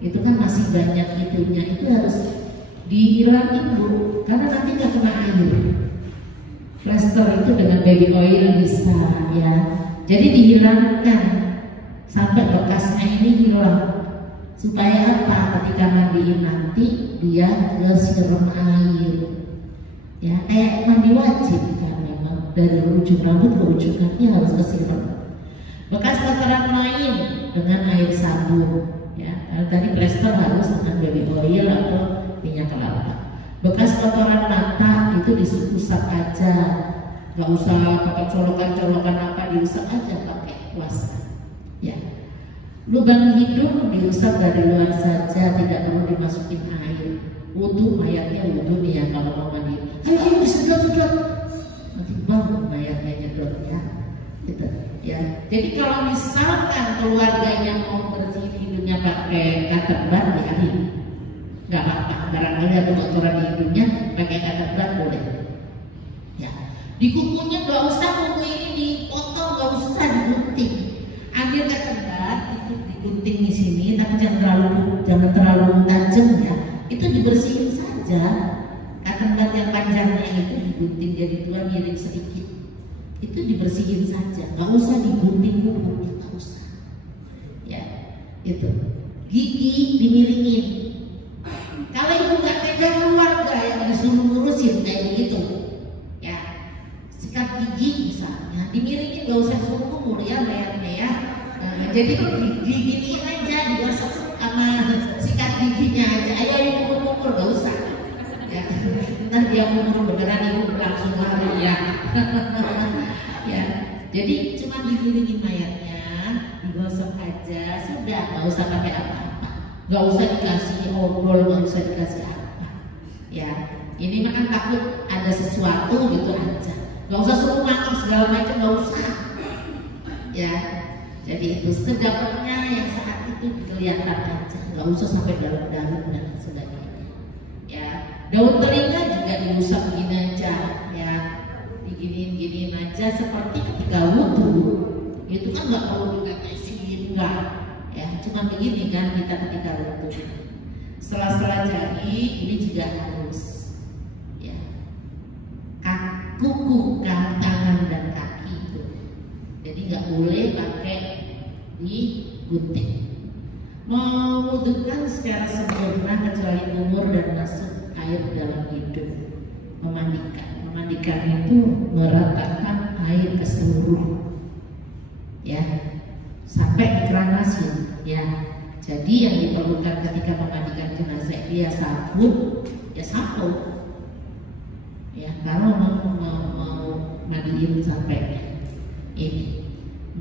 itu kan masih banyak itunya, itu harus dihilangin Bu, karena nanti nggak kena air. Plester itu dengan baby oil bisa ya, jadi dihilangkan sampai bekasnya ini hilang. Supaya apa? Ketika mandiin nanti dia kesiram air ya, kayak mandi wajib kan, memang dari ujung rambut ke ujung kaki harus kesiram. Bekas kotoran lain dengan air sabun ya, tadi plester harus dengan baby oil atau minyak kelapa. Bekas kotoran mata itu diusap aja, nggak usah pakai colokan-colokan apa, diusap aja pakai kuas ya. Lubang hidung diusap dari luar saja, tidak perlu dimasukin air. Wudhu, mayatnya wudhu nih ya kalau mau mandi. Ayo sedot, nanti bang mayatnya nyedot ya, gitu ya. Jadi kalau misalkan keluarganya mau bersihin hidungnya pakai katerban ya, nggak apa-apa. Barangkali ada kotoran di hidungnya, pakai katerban boleh. Ya. Di kukunya nggak usah kuku ini dipotong, nggak usah digunting. Ambil ketempat itu digunting di sini, tapi jangan terlalu tajam ya. Itu dibersihin saja. Ketempat yang panjangnya itu digunting jadi dua, miring sedikit. Itu dibersihin saja, nggak usah digunting kuku, nggak usah. Ya, itu. Gigi dimiringin. Kalau ibu nggak tega keluarga yang disuruh ngurusin kayak begitu, ya sikat gigi misalnya dimiringin, nggak usah suruh kumur ya bayarnya ya. Jadi diginiin aja, digosok sama sikat giginya aja. Ayo kumur nggak usah. Ya, ntar dia kumur beneran ibu langsung lari ya. Ya, jadi cuma dimiringin mayatnya, digosok aja, sudah, nggak usah pakai apa-apa, nggak usah dikasih obrol, nggak usah dikasih apa. Ya, ini mah kan takut ada sesuatu gitu aja, nggak usah suruh makan segala macam, nggak usah. Ya, jadi itu sedapatnya yang saat itu kelihatan aja, nggak usah sampai dalam-dalam dan sebagainya. Ya, daun telinga juga diusap begini aja, ya, diginiin aja seperti ketika wudhu. Itu kan nggak perlu ditetesin, enggak, ya, cuma begini kan kita ketika wudhu. Sela-sela jari ini juga harus, ya, kuku, tangan dan kaki itu. Jadi nggak boleh pakai digunting. Mewudhukan secara sempurna kecuali umur dan masuk air dalam hidung. Memandikan itu meratakan air ke seluruh, ya, sampai dikeranasin, ya. Jadi yang diperlukan ketika memandikan jenazah itu ya sabun, ya sampo, ya. Kalau mau mandiin sampai ini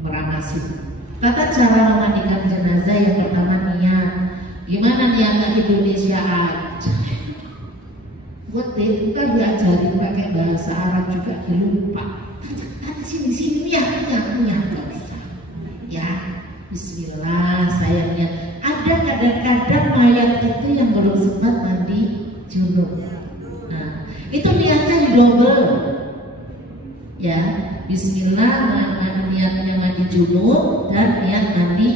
meranasin. Tata cara memandikan jenazah yang pertama niat. Gimana niatnya Indonesia aja? Buat deh, bukan diajarin pakai bahasa Arab juga lupa. Sini niat. Ya, Bismillah, saya niat. Ada kadang-kadang mayat itu yang belum sempat mandi junub. Nah, itu niatnya didobel. Ya, Bismillah, niatnya mandi junub dan niat mandi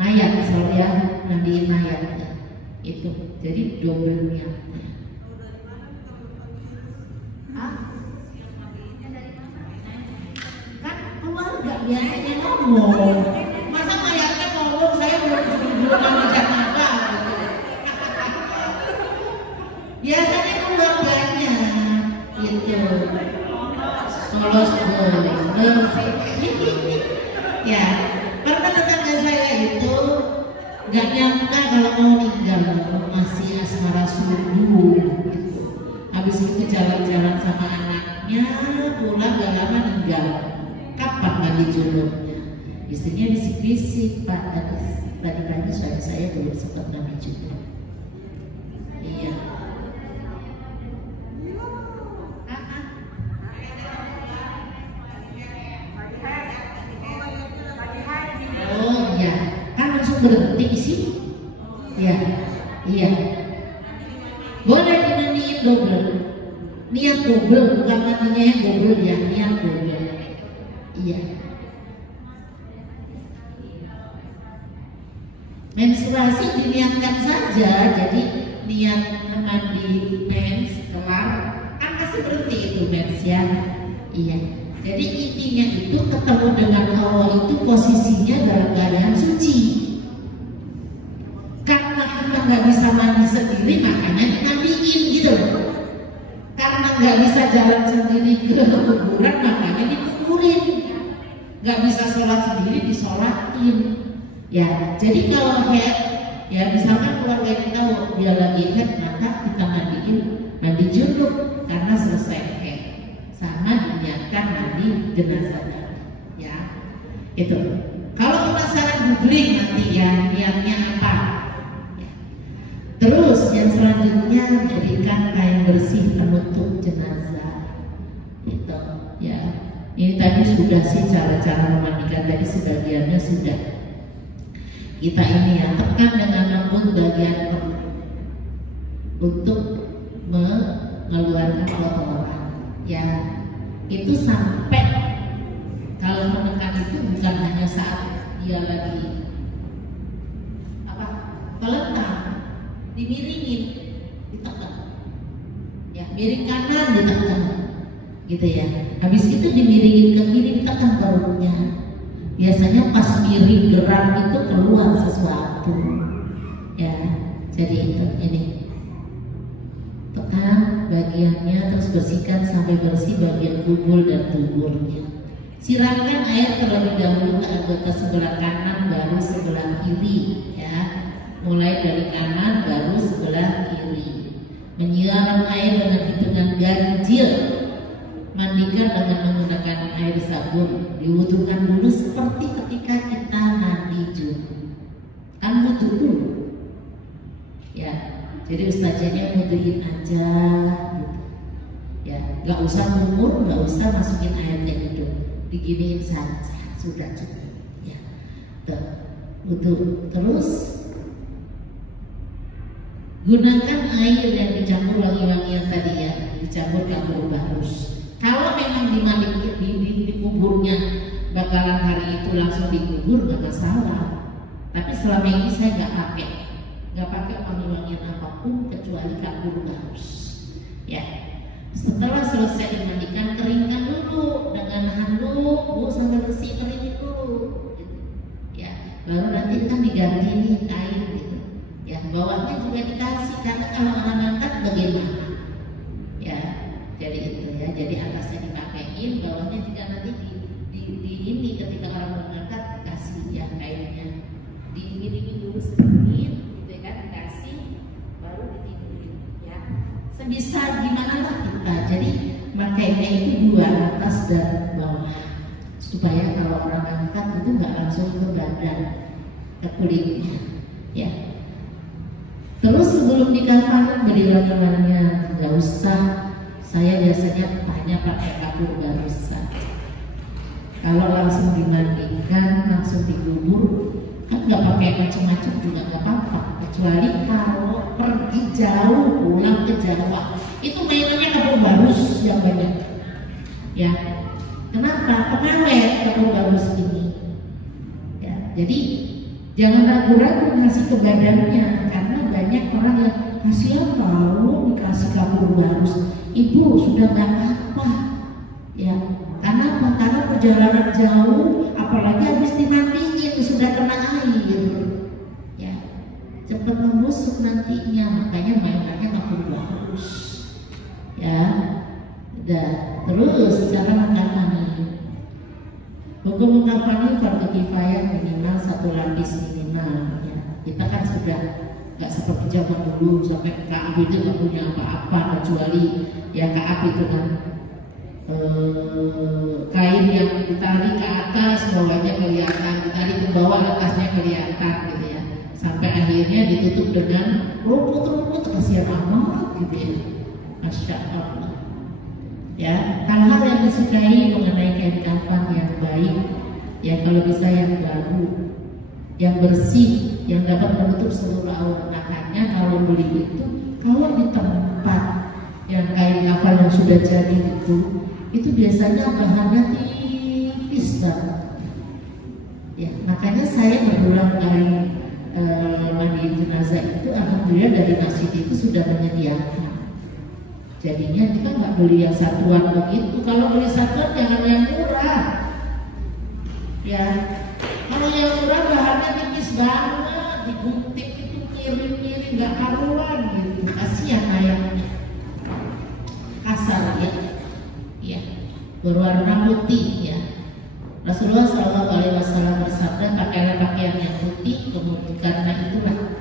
mayat, ya, mandiin mayatnya. Itu, jadi double niatnya. Kan keluarga biasanya ngomong. Masa mayatnya ngomong, saya belum ada. Biasanya keluarganya itu solos ya. Karena tetangga saya itu nggak nyangka kalau mau meninggal masih asmara subuh gitu. Habis itu jalan-jalan sama anaknya, pulang gak lama meninggal. Kapan mandi junubnya? Istrinya bisik-bisik, Pak, tadi pagi suami saya belum sempat mandi junub. Iya. Oh iya, kan langsung berhenti sih. Iya. Boleh dimandiin double. Niat double, bukan mandinya yang double ya, niat double. Iya. Menstruasi diniatkan saja, jadi niat mandi mens kelar, kan pasti berhenti itu mens ya. Iya. Jadi intinya itu ketemu dengan Allah itu posisinya dalam keadaan suci. Karena kita nggak bisa mandi sendiri, makanya dimandiin gitu. Karena nggak bisa jalan sendiri ke kuburan, makanya dikuburin. Nggak bisa sholat sendiri, disolatin. Ya, jadi kalau head, ya misalkan keluarga kita dia lagi head, maka kita mandiin mandi junub karena selesai head. Sama diniatkan mandi jenazahnya, ya. Itu. Kalau penasaran googling nanti ya niatnya apa. Ya. Terus yang selanjutnya berikan kain bersih penutup jenazah. Itu, ya. Ini tadi sudah sih cara-cara memandikan tadi sebagiannya sudah. Kita ini ya tekan dengan lembut bagian perut untuk mengeluarkan kotoran. ya itu sampai kalau menekan itu bukan hanya saat dia lagi kelentang, dimiringin, ditekan, ya miring kanan ditekan, gitu ya. Habis itu dimiringin ke kiri ditekan perutnya. Biasanya pas miring gerak itu keluar sesuatu, ya. Jadi itu ini tekan bagiannya, terus bersihkan sampai bersih bagian kubul dan tuburnya. Siramkan air terlebih dahulu ke anggota sebelah kanan baru sebelah kiri, ya. Mulai dari kanan baru sebelah kiri. Menyiram air dengan hitungan ganjil. Mandikan dengan menggunakan air sabun. Diwudukan dulu seperti ketika kita mandi junub. Kan wudu dulu, ya. Jadi ustazahnya wuduin aja, gitu. Ya, nggak usah ngumur, nggak usah masukin air ke hidung. Diginiin saja, sudah cukup. Ya, wudu terus. Gunakan air yang dicampur wangi-wangian tadi ya, dicampur kapur barus. Kalau memang di kuburnya bakalan hari itu langsung dikubur nggak masalah. Tapi selama ini saya nggak pakai wangi-wangian apapun kecuali kapur barus. Ya, setelah selesai dimandikan keringkan dulu dengan handuk, bu sampai bersih keringin dulu. Ya, baru nanti kan diganti nih kain gitu. Ya, bawahnya juga dikasih karena kalau orang angkat bagaimana? Ya, jadi itu ya. Jadi atasnya dipakein, bawahnya juga nanti di ini ketika orang mengangkat dikasih ya kainnya. Diiringi dulu sedikit, gitu kan dikasih, baru ditidurin ya. Sebisa gimana lah kita. Jadi makainya itu dua, atas dan bawah, supaya kalau orang angkat itu nggak langsung ke badan, ke kulitnya, ya. Terus sebelum dikafan beri wangi-wangian, nggak usah. Saya biasanya hanya pakai kapur barus saja. Kalau langsung dimandikan, langsung dikubur, kan nggak pakai macam-macam juga nggak apa-apa. Kecuali kalau pergi jauh, pulang ke Jawa, itu mainannya kapur barus yang banyak. Ya, kenapa? Pengawet kapur barus ini. Ya, jadi jangan ragu-ragu ngasih ke badannya. Banyak orang yang kasihan kalau dikasih kapur barus, ibu sudah nggak apa, ya. Karena perjalanan jauh, apalagi habis dimandiin sudah kena air, ya. Cepat membusuk nantinya, makanya mainannya kapur barus, ya. Terus cara mengkafani. Hukum mengkafani fardu kifayah minimal 1 lapis minimal, ya. Kita kan sudah nggak seperti zaman dulu sampai Kaab itu nggak punya apa-apa kecuali ya Kaab itu kan kain yang ditarik ke atas bawahnya kelihatan, ditarik ke bawah atasnya kelihatan gitu ya, sampai akhirnya ditutup dengan rumput-rumput, kasihan amat gitu ya. Masya Allah ya. Hal-hal yang disukai mengenai kain kafan yang baik ya, kalau bisa yang baru, yang bersih, yang dapat menutup seluruh aurat. Makanya kalau beli kalau di tempat yang kain kafan yang sudah jadi itu biasanya bahannya tipis banget. Ya, makanya saya berulang kali mandi jenazah itu, alhamdulillah dari masjid itu sudah menyediakan. Jadinya kita nggak beli yang satuan begitu. Kalau beli satuan jangan yang murah. Ya, kalau yang murah bahannya tipis banget, digunting itu miring-miring nggak karuan gitu. Kasihan ayamnya, kasar ya. Ya, berwarna putih ya. Rasulullah SAW bersabda, pakailah pakaian yang putih, kemudian karena itulah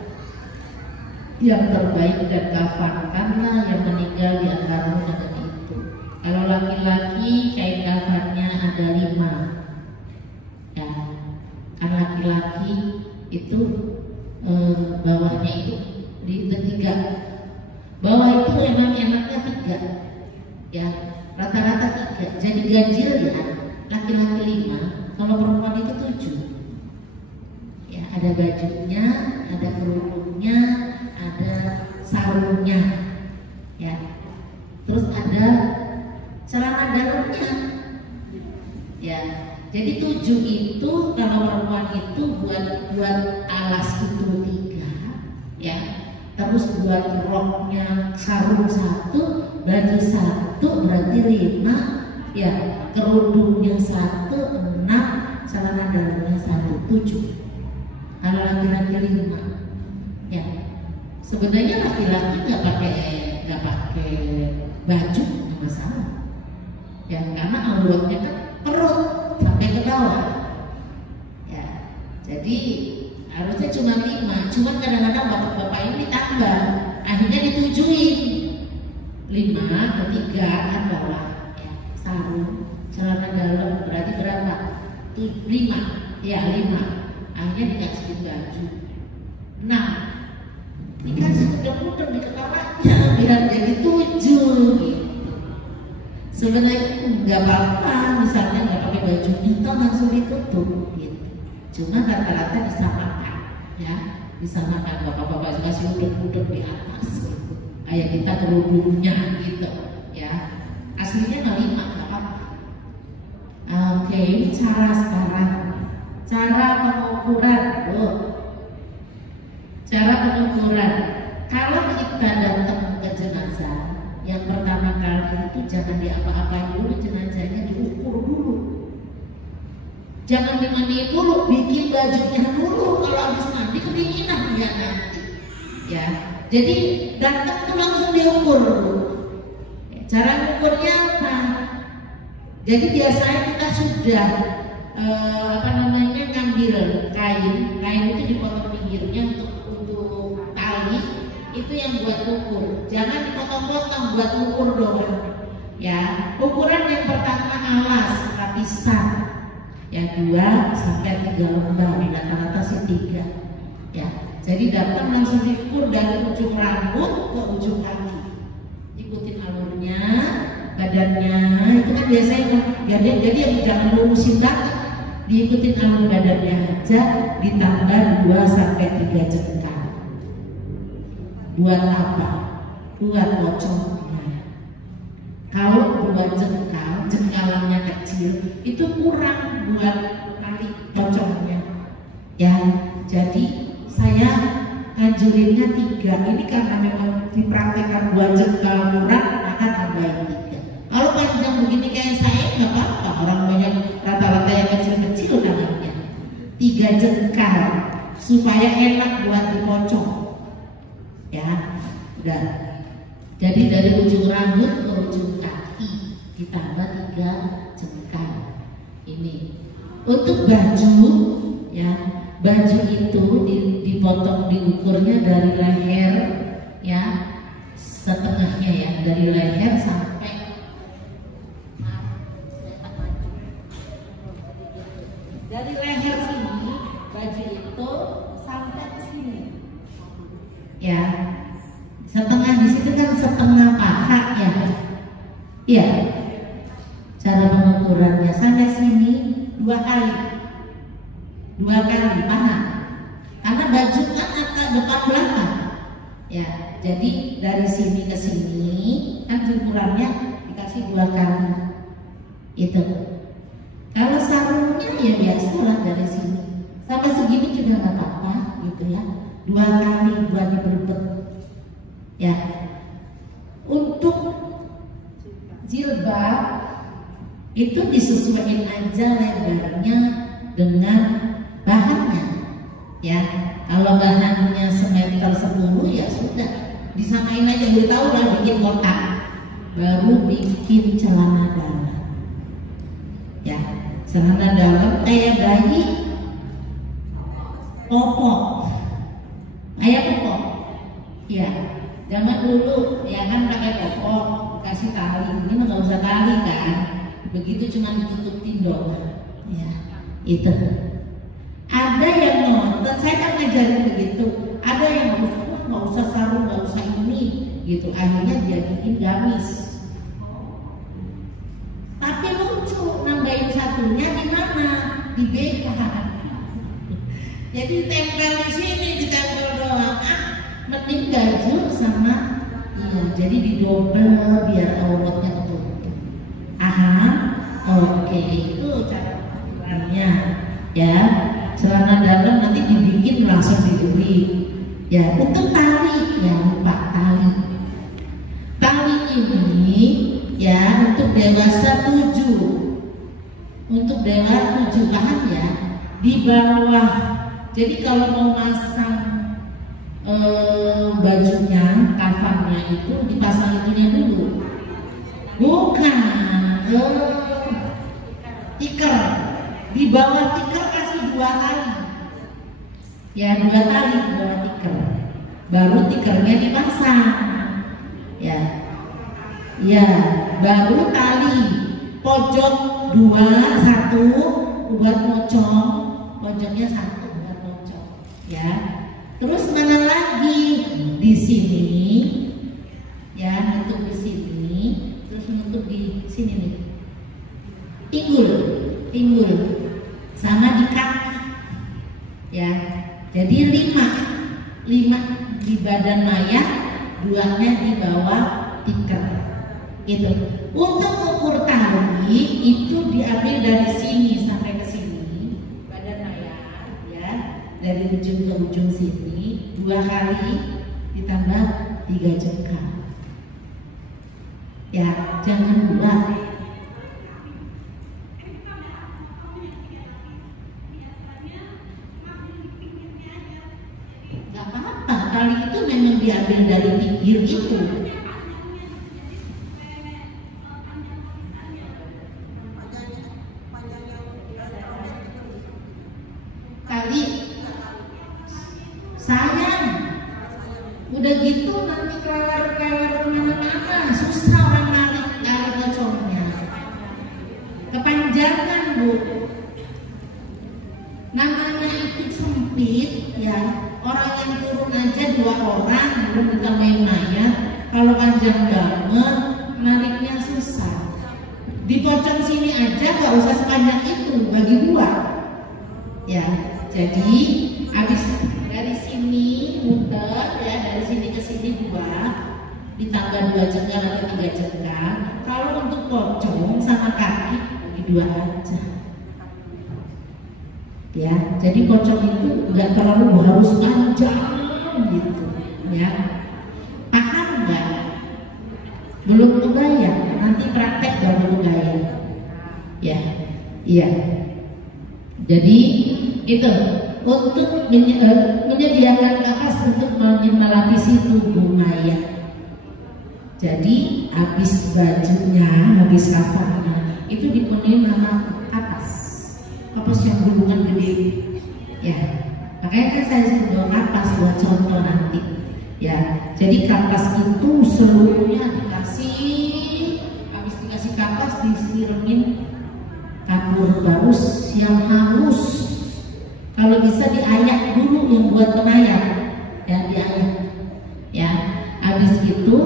yang terbaik, dan kafankanlah yang meninggal di antaramu dengan itu. Kalau laki-laki kain kafannya ada 5 ya, kan laki-laki itu bawahnya itu di 3, bawah itu enak-enaknya 3 ya, rata-rata 3, jadi ganjil ya. Laki-laki 5, kalau perempuan itu 7 ya, ada bajunya, ada kerudungnya, ada sarungnya ya, terus ada celana Jadi 7 itu kalau perempuan itu buat alas itu 3, ya. Terus buat roknya sarung 1, baju 1 berarti 5, ya. Kerudungnya 1, 6, celana dalamnya 1, 7. Kalau laki-laki 5, ya. Sebenarnya laki-laki nggak pakai baju, nggak masalah, ya. Karena auratnya kan perut sampai ke bawah, ya. Jadi harusnya cuma 5, cuman kadang-kadang bapak-bapak ini ditambah, akhirnya ditujuin 5 ke 3 kan bawah, ya. Sarung, celana dalam berarti berapa? 5, ya 5. Akhirnya dikasih baju 6, dikasih muter-muter di kepalanya biar jadi 7 gitu. Sebenarnya nggak apa-apa, misalnya nggak pakai baju hitam langsung ditutup gitu. Cuma rata-rata disamakan, ya, disamakan. Bapak-bapak kasih udek-udek di atas gitu. Kayak kita kerudungnya gitu, ya. Aslinya 5, nggak apa-apa. Oke, ini cara sekarang. Cara pengukuran, cara pengukuran. Kalau kita datang ke jenazah, yang pertama kali itu jangan diapa-apain dulu, jenazahnya diukur dulu. Jangan dimandiin dulu, bikin bajunya dulu. Kalau habis mandi kedinginan ya nanti. Ya, jadi datang tuh langsung diukur dulu. Cara ukurnya apa? Jadi biasanya kita sudah ngambil kain itu dipotong pinggirnya untuk tali, itu yang buat ukur. Jangan dipotong-potong buat ukur doang, ya. Ukuran yang pertama alas lapisan, ya 2 sampai 3 lembar, rata-rata sih 3, ya. Jadi datang langsung diukur dari ujung rambut ke ujung kaki, ikutin alurnya, badannya itu kan biasanya jadi yang jangan lurusin banget, diikutin alur badannya aja, ditambah 2 sampai 3 jengkal. Buat apa? Buat pocongnya. Kalau 2 jengkal, jengkalannya kecil, itu kurang buat tarik pocongnya, ya. Jadi saya anjurinnya 3. Ini karena memang dipraktekkan 2 jengkal kurang, maka tambahin 3. Kalau panjang begini kayak saya nggak apa-apa, orang banyak rata-rata yang kecil-kecil tangannya. 3 jengkal supaya enak buat dipocong, ya. Udah. Jadi dari ujung rambut ke ujung kaki ditambah 3 jengkal. Ini untuk baju, ya. Baju itu dipotong, diukurnya dari leher, ya, setengahnya, ya, dari leher sampai dari leher sini, baju itu sampai ke sini, ya. Setengah di situ kan setengah paha, ya. Iya. Cara pengukurannya sampai sini 2 kali. 2 kali paha. Karena baju kan agak depan belakang, ya. Jadi dari sini ke sini kan ukurannya dikasih 2 kali. Itu. Kalau sarungnya ya biasalah dari sini sampai segini juga nggak apa-apa, gitu ya. 2 kali, 2 dibelebet, ya. Untuk jilbab itu disesuaikan aja lebarnya dengan bahannya, ya. Kalau bahannya semeter 10 ya sudah disamain aja. Udah tahu lah bikin kotak, baru bikin celana dalam, ya. Celana dalam kayak bayi popok, kayak popok, ya. Zaman dulu ya kan pakai popok, kasih tali, ini nggak usah tali kan, begitu cuma ditutupin doang, ya. Itu ada yang nonton, saya kan ngajarin begitu, ada yang nggak usah sarung, nggak usah ini, gitu. Akhirnya jadiin gamis. Tapi lucu, nambahin satunya di mana? Di BH. Jadi tempel di sini, ditempel doang. Mending baju sama, iya. Jadi didobel biar auratnya ketutup. Aha, oke. Itu cara pengukuran. kakinya, ya. Celana dalam nanti dibikin langsung dibeli, ya. Untuk tali, ya lupa tali. Tali ini, ya untuk dewasa 7, untuk dewasa 7 paham ya. Di bawah. Jadi kalau mau masang bajunya, kafannya itu dipasang itunya dulu. Bukan, tikar. Di bawah tikar kasih 2 tali. Ya 2 tali di bawah tikar. Baru tikarnya dipasang. Ya, ya baru tali. Pojok 2, 1 buat pocong. Pojoknya 1 buat pocong. Ya. Terus mana lagi? Di sini, ya nutup di sini, terus nutup di sini nih. Pinggul, sama di kaki, ya. Jadi 5 di badan mayat, 2-nya di bawah tikar, gitu. Untuk ukur tali itu diambil dari sini sampai ke sini, badan mayat, ya. Dari ujung ke ujung sini 2 kali ditambah 3 jengkal. Ya, jangan buat. Gak apa-apa, tali itu memang diambil dari pinggir itu. Tali sayang, udah gitu nanti kelar mana-mana, susah orang narik tali pocongnya, kepanjangan Bu. Namanya itu sempit ya, orang yang turun aja 2 orang, belum ditambahin mayat. Kalau panjang banget nariknya susah. Di pocong sini aja gak usah sepanjang itu, bagi 2 ya. Jadi habis dari sini muter ya, dari sini ke sini 2 ditambah 2 jengkal atau 3 jengkal. Kalau untuk pocong sama kaki bagi 2 aja. Ya, jadi pocong itu nggak terlalu harus panjang gitu, ya. Paham nggak? Belum kebayang, nanti praktek baru kebayang. Ya, iya. Jadi itu untuk menyediakan kapas untuk melapisi tubuh mayat. Jadi habis bajunya, habis kafannya itu dipenuhi nama kapas yang hubungan gede, ya. Makanya kan saya sudah bawa kapas buat contoh nanti, ya. Jadi kapas itu seluruhnya dikasih, habis dikasih kapas disiramin kapur barus yang halus. Kalau bisa diayak dulu yang buat penayak, ya diayak, ya. Habis itu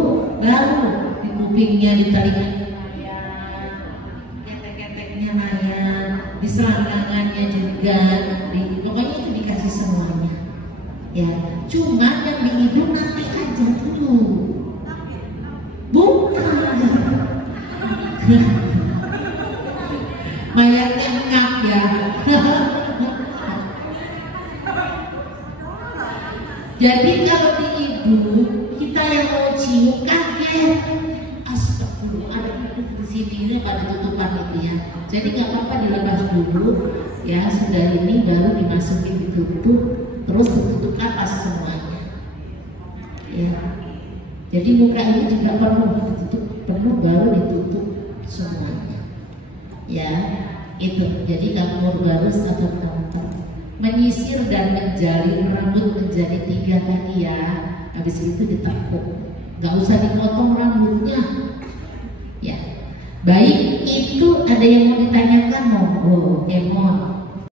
baru di kupingnya, di telinganya mayat, ketek-keteknya mayat, di selangkangannya juga, pokoknya itu dikasih semuanya, ya. Cuma yang di hidung nanti aja dulu, bukan mayatnya ngap ya. Jadi kalau di hidung kita yang mau cium kaget, astagfirullah, ada di sini ini pada tutupan itu ya. Jadi nggak apa-apa dilepas dulu, ya. Sudah ini baru dimasukin, ditutup, terus ditutup kapas semuanya, ya. Jadi muka ini juga perlu ditutup penuh, baru ditutup semuanya, ya. Itu jadi kapur barus atau kantor. Menyisir dan menjalin rambut menjadi 3 tadi ya. Habis itu ditekuk, nggak usah dipotong rambutnya, ya. Baik, itu ada yang mau ditanyakan, monggo, Kemon.